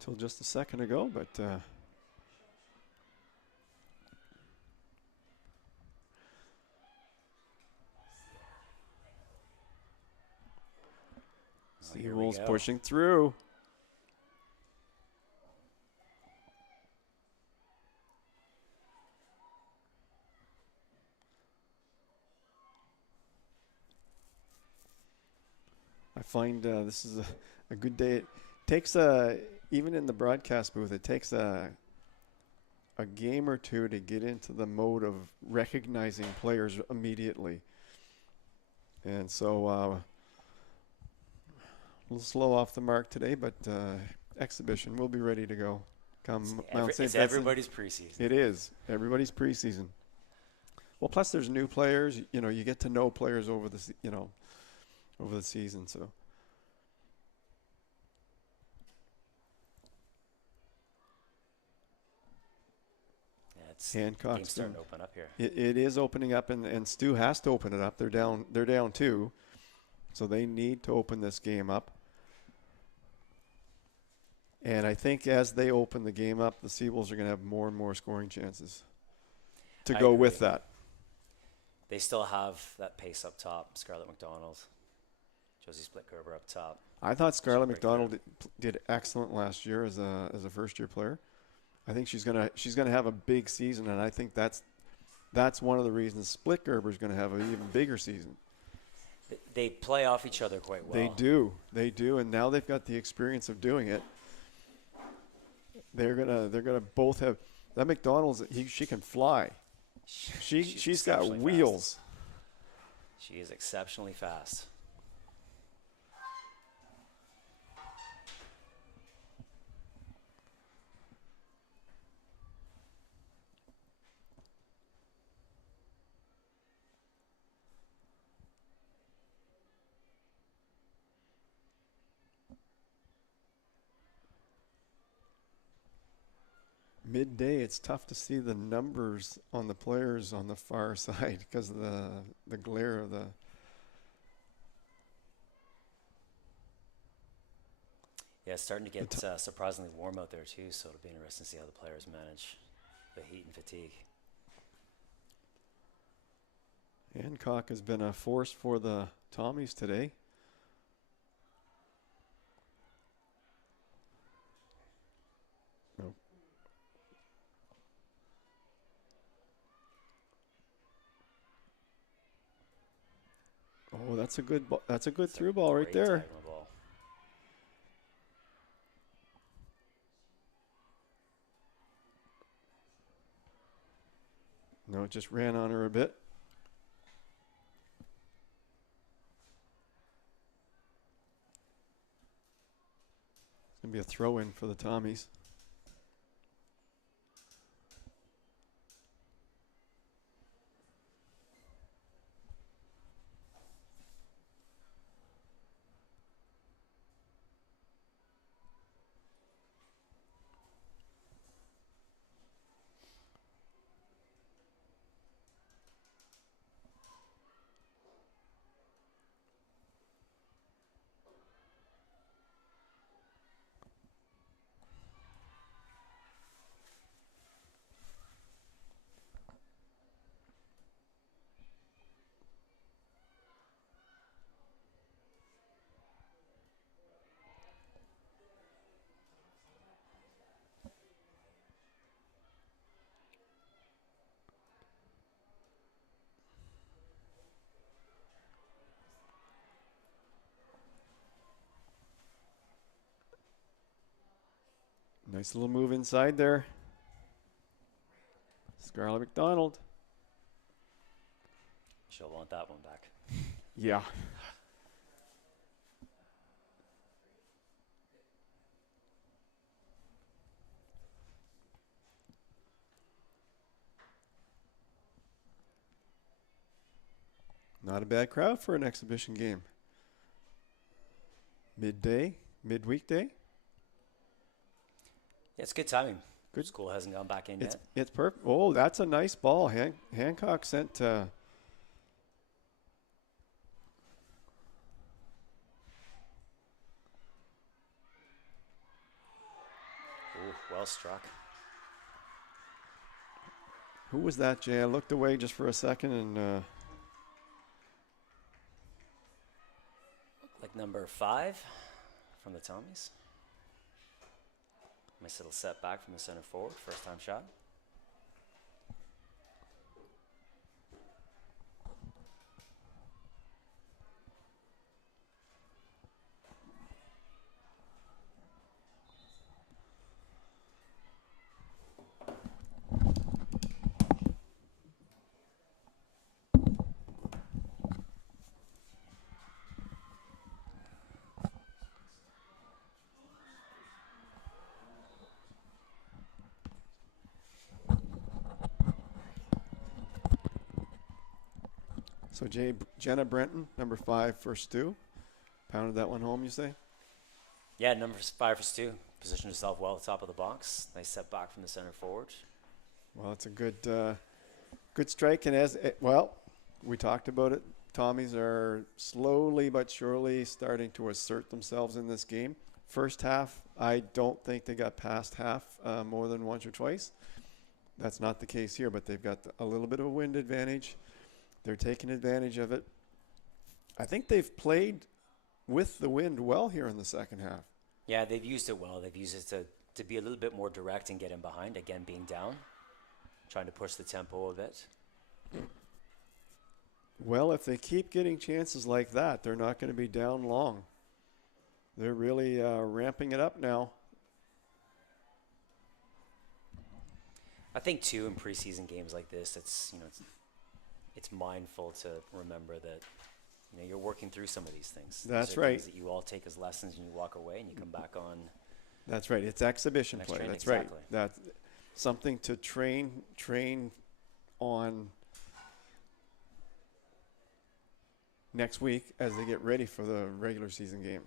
till just a second ago, but Seawolves pushing through. I find this is a good day. It takes even in the broadcast booth, it takes a game or two to get into the mode of recognizing players immediately. And so a little slow off the mark today, but exhibition will be ready to go. It's everybody's preseason. It is. Everybody's preseason. Well, plus there's new players. You know, you get to know players over the season. So. Hancock's starting to open up here. It is opening up, and STU has to open it up. They're down 2, so they need to open this game up. And I think as they open the game up, the Seawolves are going to have more and more scoring chances to go with that. They still have that pace up top. Scarlett McDonald, Josie Splitgerber up top. I thought Scarlett McDonald did excellent last year as a first-year player. I think she's gonna have a big season, and I think that's one of the reasons Splitgerber is going to have an even bigger season. They play off each other quite well. They do, and now they've got the experience of doing it. They're gonna both have that. McDonald's she can fly. She's got wheels. Fast. She is exceptionally fast. Midday, it's tough to see the numbers on the players on the far side because of the glare of the. Yeah, it's starting to get surprisingly warm out there too, so it'll be interesting to see how the players manage the heat and fatigue. Hancock has been a force for the Tommies today. Oh, that's a good through ball right there. Ball. No, it just ran on her a bit. It's going to be a throw-in for the Tommies. Nice little move inside there. Scarlett McDonald. She'll want that one back. Yeah. Not a bad crowd for an exhibition game. Midweek day. Yeah, it's good timing. Good. School hasn't gone back in yet. It's perfect. Oh, that's a nice ball. Hancock sent. Well struck. Who was that, Jay? I looked away just for a second and Like number 5 from the Tommies. Nice little setback from the center forward. First time shot. so Jenna Brenton, number 5 for STU. Pounded that one home, you say? Yeah, number 5 for Stu. Positioned herself well at the top of the box. Nice setback from the center forward. Well, it's a good strike. And we talked about it. Tommies are slowly but surely starting to assert themselves in this game. First half, I don't think they got past half more than once or twice. That's not the case here, but they've got a little bit of a wind advantage. They're taking advantage of it. I think they've played with the wind well here in the second half. Yeah, they've used it well. They've used it to be a little bit more direct and get in behind, again being down, trying to push the tempo a bit. Well, if they keep getting chances like that, they're not going to be down long. They're really ramping it up now. I think too in preseason games like this, it's mindful to remember that you're working through some of these things. That's these are right. Things that you all take as lessons and you walk away and you come back on. That's right. It's exhibition play. Training, That's exactly. right. That's something to train on next week as they get ready for the regular season game.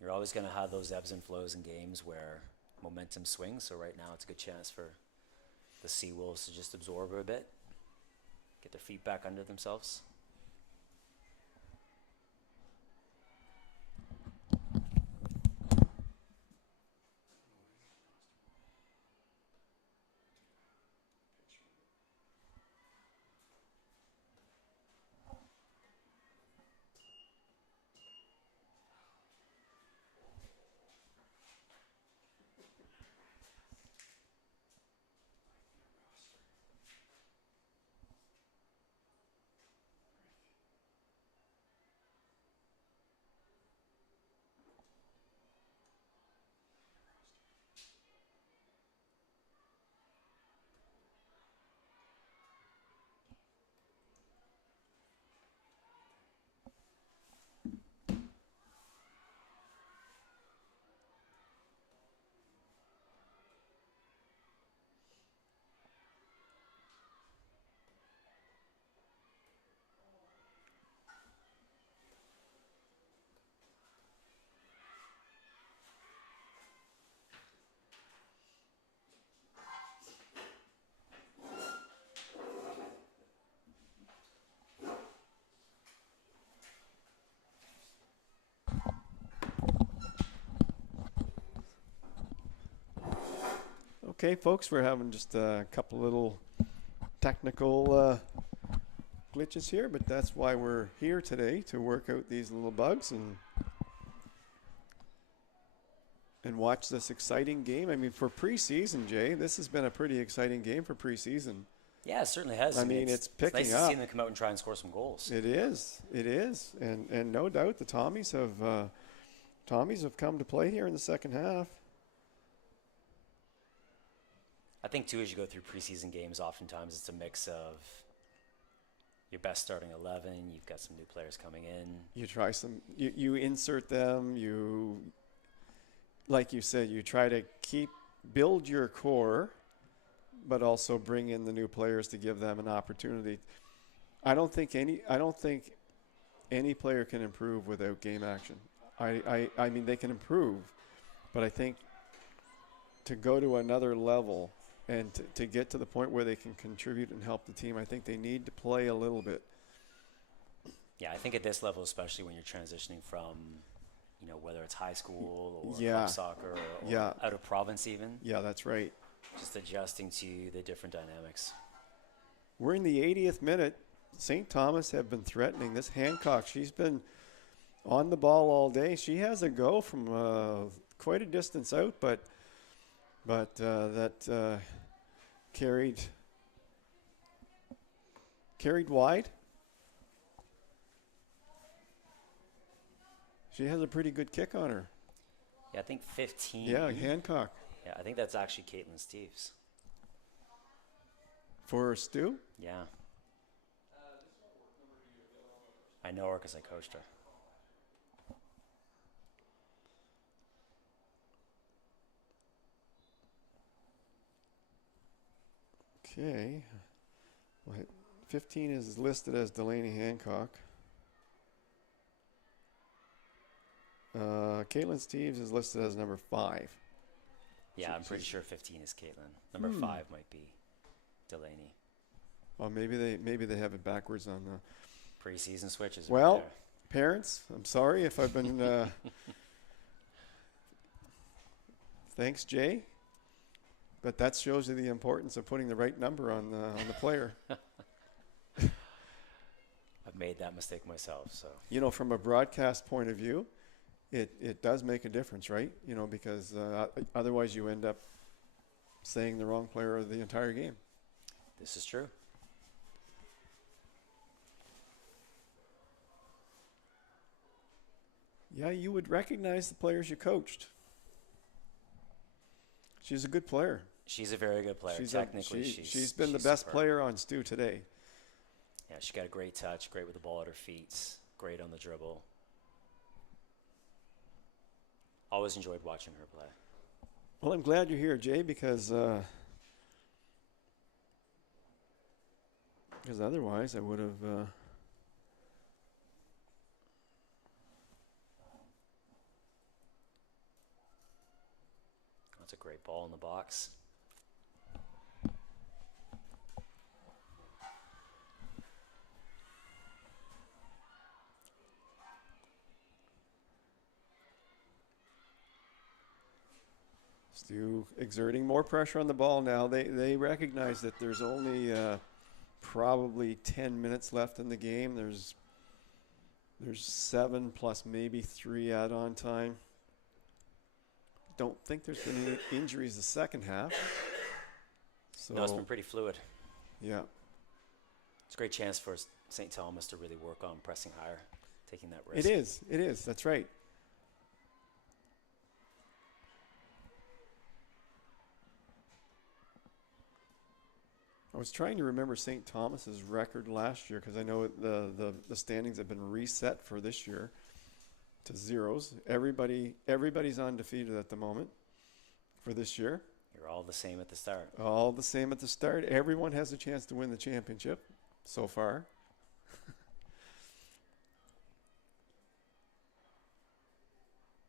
You're always going to have those ebbs and flows in games where momentum swings. So right now it's a good chance for the Seawolves to just absorb a bit, get their feet back under themselves. Okay, folks, we're having just a couple little technical glitches here, but that's why we're here today, to work out these little bugs and watch this exciting game. I mean, for preseason, Jay, this has been a pretty exciting game for preseason. Yeah, it certainly has. I mean, it's picking nice up. to see them come out and try and score some goals. It is, and no doubt the Tommies have come to play here in the second half. I think, too, as you go through preseason games, oftentimes it's a mix of your best starting 11, you've got some new players coming in. You try you insert them, like you said, you try to build your core, but also bring in the new players to give them an opportunity. I don't think any player can improve without game action. I mean, they can improve, but I think to go to another level and to get to the point where they can contribute and help the team, I think they need to play a little bit. Yeah, I think at this level, especially when you're transitioning from, whether it's high school or Yeah. club soccer or Yeah. out of province even. Yeah, that's right. Just adjusting to the different dynamics. We're in the 80th minute. St. Thomas have been threatening this Hancock. She's been on the ball all day. She has a go from quite a distance out, but that carried wide. She has a pretty good kick on her. Yeah, I think 15. Yeah, Hancock. Yeah, I think that's actually Caitlin Steves. For Stu? Yeah. I know her because I coached her. Okay. Well, 15 is listed as Delaney Hancock. Caitlin Steves is listed as number 5. Yeah, I'm pretty sure 15 is Caitlin. Number 5 might be Delaney. Well, maybe they have it backwards on the Preseason switches. Well, right there. parents, I'm sorry if I've been. Thanks, Jay. But that shows you the importance of putting the right number on the player. I've made that mistake myself. So From a broadcast point of view, it does make a difference, right? Because otherwise you end up saying the wrong player of the entire game. this is true. Yeah, you would recognize the players you coached. She's a good player. She's a very good player. Technically, she's been the best player on Stu today. Yeah, she got a great touch, great with the ball at her feet, great on the dribble. Always enjoyed watching her play. Well, I'm glad you're here, Jay, because otherwise I would have. That's a great ball in the box. Stu exerting more pressure on the ball now. They recognize that there's only probably 10 minutes left in the game. There's 7 plus maybe 3 add-on time. Don't think there's been any injuries the second half. So, No, it's been pretty fluid. Yeah. It's a great chance for St. Thomas to really work on pressing higher, taking that risk. It is. That's right. I was trying to remember St. Thomas's record last year because I know the standings have been reset for this year to zeros. Everybody's undefeated at the moment for this year. You're all the same at the start. All the same at the start. Everyone has a chance to win the championship so far.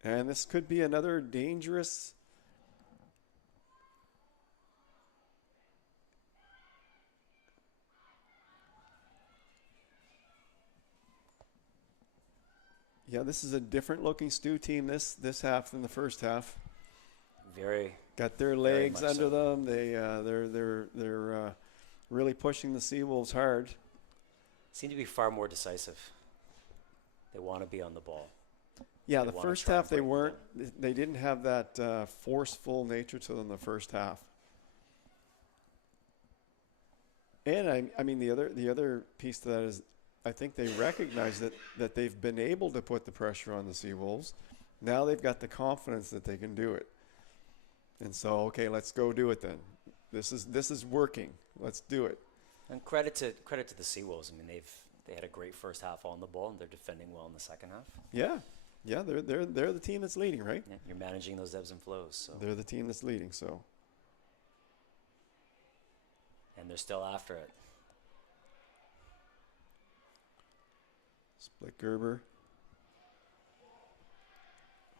And this could be another dangerous Yeah, this is a different looking Stu team this half than the first half. Very got their legs much under so. them. They're really pushing the Seawolves hard. Seem to be far more decisive. They want to be on the ball. Yeah, They the wanna first try half and they break weren't. They didn't have that forceful nature to them the first half. And I mean the other piece to that is I think they recognize that they've been able to put the pressure on the Seawolves. Now they've got the confidence that they can do it. And so, okay, let's go do it then. This is working. Let's do it. And credit to the Seawolves. I mean, they had a great first half on the ball, and they're defending well in the second half. Yeah, they're the team that's leading, right? Yeah, you're managing those ebbs and flows. So. They're the team that's leading. So. And they're still after it. Split Gerber.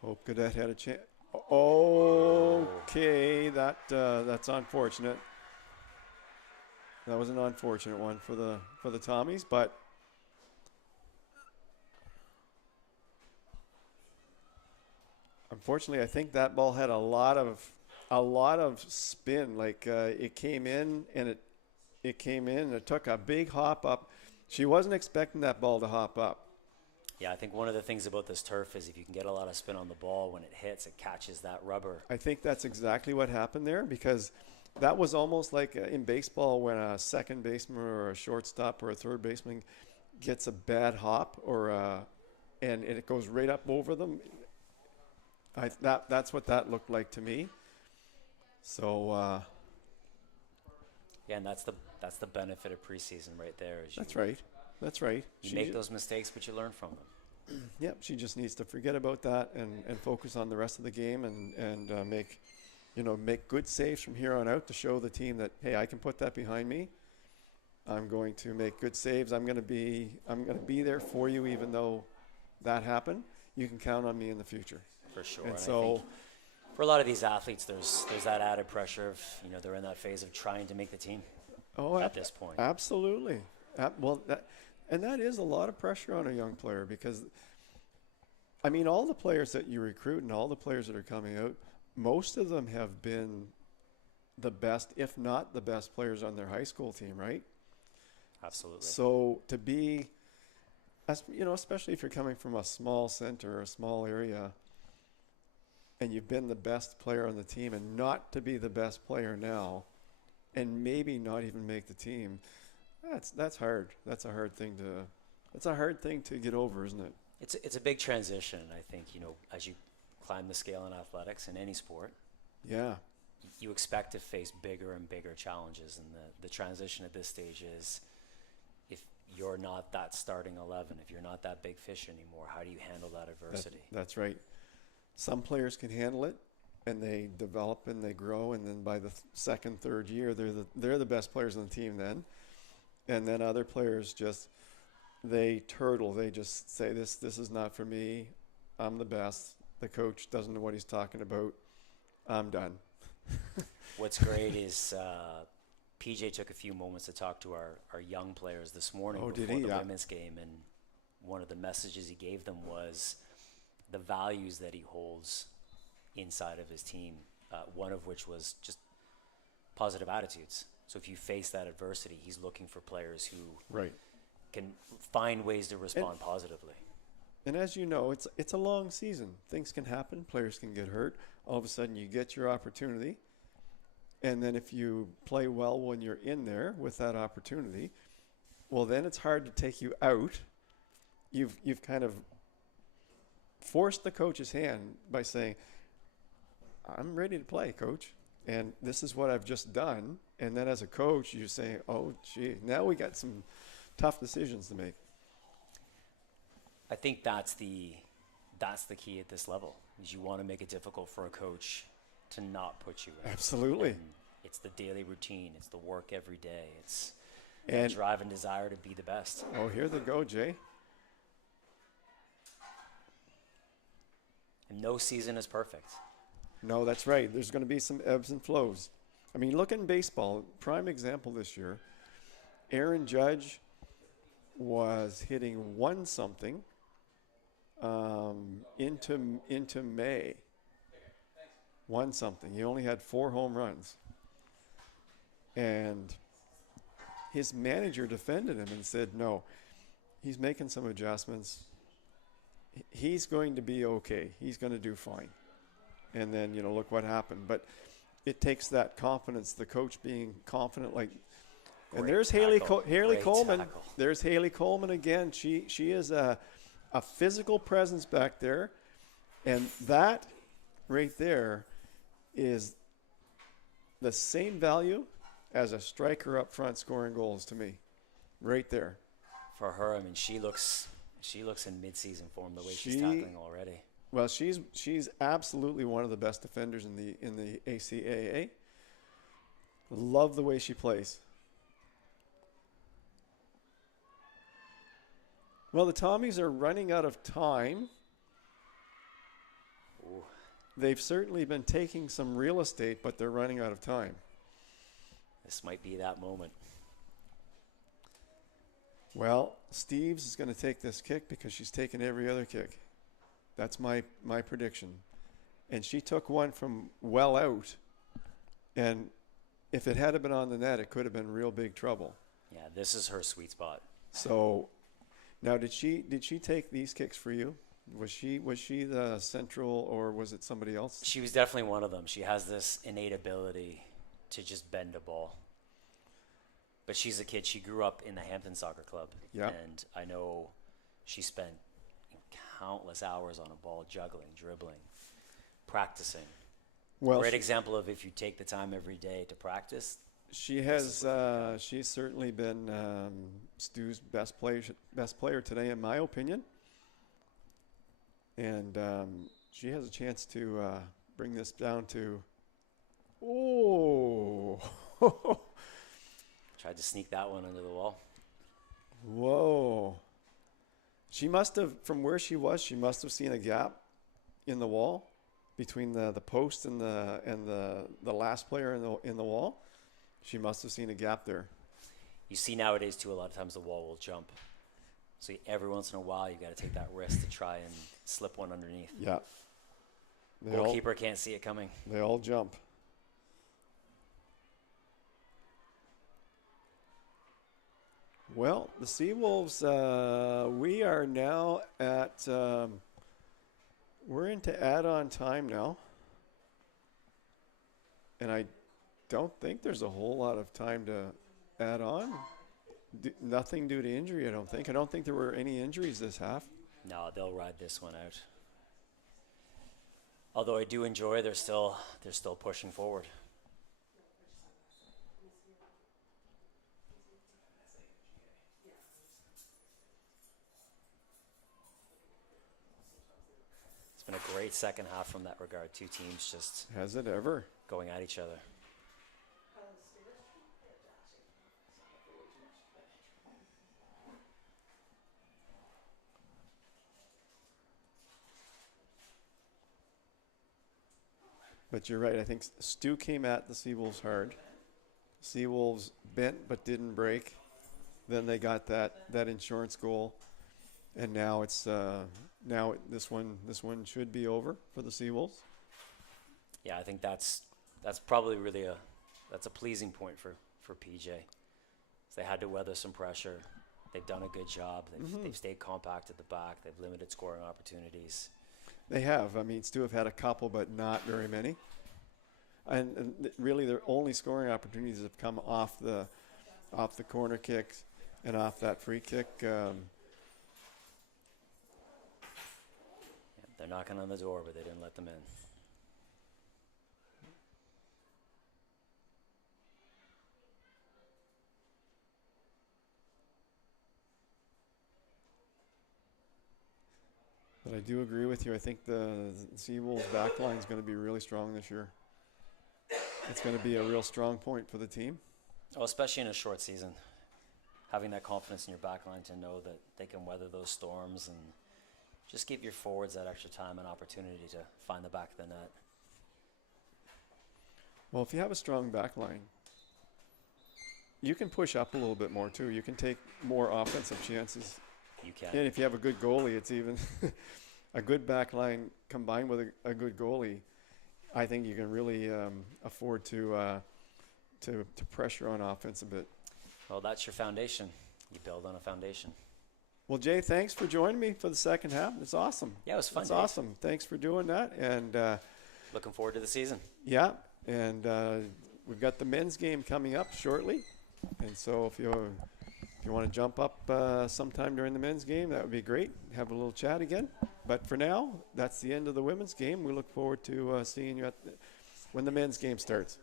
Hope Cadet had a chance. Okay, that's unfortunate. That was an unfortunate one for the Tommies, but Unfortunately, I think that ball had a lot of spin. Like it came in and it came in and it took a big hop up. She wasn't expecting that ball to hop up. Yeah, I think one of the things about this turf is if you can get a lot of spin on the ball, when it hits, it catches that rubber. I think that's exactly what happened there, because that was almost like in baseball when a second baseman or a shortstop or a third baseman gets a bad hop and it goes right up over them. That's what that looked like to me. So Yeah, and that's the benefit of preseason right there. Is that's right. That's right. You make those mistakes, but you learn from them. Yep, she just needs to forget about that and focus on the rest of the game and make good saves from here on out to show the team that, hey, I can put that behind me. I'm going to make good saves. I'm going to be there for you, even though that happened. You can count on me in the future. For sure. And so, I think for a lot of these athletes, there's that added pressure of, they're in that phase of trying to make the team at this point. Absolutely. Well, that is a lot of pressure on a young player, because, I mean, all the players that you recruit and all the players that are coming out, most of them have been the best, if not the best players on their high school team, right? Absolutely. So to be, especially if you're coming from a small center or a small area, and you've been the best player on the team, and not to be the best player now, and maybe not even make the team, that's hard. That's a hard thing to get over, isn't it? It's a big transition. I think as you climb the scale in athletics in any sport, Yeah. you expect to face bigger and bigger challenges, and the transition at this stage is, if you're not that starting 11, if you're not that big fish anymore, how do you handle that adversity? That's right. Some players can handle it, and they develop and they grow, and then by the second, third year, they're the best players on the team then. And then other players they turtle. They just say, this is not for me. I'm the best. The coach doesn't know what he's talking about. I'm done. What's great is PJ took a few moments to talk to our young players this morning before the women's game, and one of the messages he gave them was the values that he holds inside of his team, one of which was just positive attitudes. So if you face that adversity, he's looking for players who can find ways to respond positively. And as you know, it's a long season. Things can happen. Players can get hurt. All of a sudden, you get your opportunity. And then if you play well when you're in there with that opportunity, well, then it's hard to take you out. You've kind of forced the coach's hand by saying, I'm ready to play, coach. And this is what I've just done. And then as a coach, you say, oh, gee, now we got some tough decisions to make. I think that's the key at this level, is you want to make it difficult for a coach to not put you in. Absolutely. And it's the daily routine. It's the work every day. It's the drive and desire to be the best. Oh, here they go, Jay. And no season is perfect. No, that's right. There's going to be some ebbs and flows. I mean, look in baseball, prime example this year. Aaron Judge was hitting 1-something into May. 1-something. He only had 4 home runs. And his manager defended him and said, no, he's making some adjustments. He's going to be okay. He's going to do fine. And then, look what happened. But it takes that confidence, the coach being confident. And there's Haley Coleman. Tackle. There's Haley Coleman again. She is a physical presence back there. And that right there is the same value as a striker up front scoring goals to me. Right there. For her, I mean, she looks in mid-season form the way she's tackling already. Well, she's absolutely one of the best defenders in the ACAA. Love the way she plays. Well, the Tommies are running out of time. Ooh. They've certainly been taking some real estate, but they're running out of time. This might be that moment. Well, Steves is going to take this kick because she's taken every other kick. That's my prediction. and she took one from well out, and if it had been on the net, it could have been real big trouble. Yeah, this is her sweet spot. So now, did she take these kicks for you? Was she the central, or was it somebody else? She was definitely one of them. She has this innate ability to just bend a ball. But she's a kid. She grew up in the Hampton Soccer Club. Yeah. And I know she spent countless hours on a ball, juggling, dribbling, practicing. Well, Great example of if you take the time every day to practice. she has. She's certainly been Stu's best player today, in my opinion. And she has a chance to bring this down to. Oh. Tried to sneak that one under the wall. Whoa. She must have, from where she was, she must have seen a gap in the wall between the post and the last player in the wall. She must have seen a gap there. You see nowadays, too, a lot of times the wall will jump. So every once in a while, you got to take that risk to try and slip one underneath. Yeah. Goalkeeper can't see it coming. They all jump. Well, the Seawolves, we are now at, we're into add-on time now. And I don't think there's a whole lot of time to add on. Nothing due to injury, I don't think. I don't think there were any injuries this half. No, they'll ride this one out. Although I do enjoy, they're still pushing forward. It's been a great second half from that regard. Two teams just Has it ever? going at each other. But you're right. I think Stu came at the Seawolves hard. Seawolves bent but didn't break. Then they got that insurance goal, and now it's this one should be over for the Seawolves. Yeah, I think that's probably really that's a pleasing point for PJ. They had to weather some pressure. They've done a good job. They've stayed compact at the back. They've limited scoring opportunities. They have. I mean, Stu have had a couple, but not very many. And really, their only scoring opportunities have come off the corner kicks and off that free kick. Yeah, they're knocking on the door, but they didn't let them in. But I do agree with you. I think the Seawolves back line is going to be really strong this year. It's going to be a real strong point for the team. Oh, especially in a short season. Having that confidence in your back line to know that they can weather those storms and just give your forwards that extra time and opportunity to find the back of the net. Well, if you have a strong back line, you can push up a little bit more too. You can take more offensive chances. You can. And if you have a good goalie, it's even a good back line combined with a good goalie. I think you can really afford to pressure on offense a bit. Well, that's your foundation. You build on a foundation. Well, Jay, thanks for joining me for the second half. It's awesome. Yeah, it was fun. It's awesome. Thanks for doing that. And looking forward to the season. yeah, and we've got the men's game coming up shortly. And so if you want to jump up sometime during the men's game, that would be great. Have a little chat again. But for now, that's the end of the women's game. We look forward to seeing you when the men's game starts.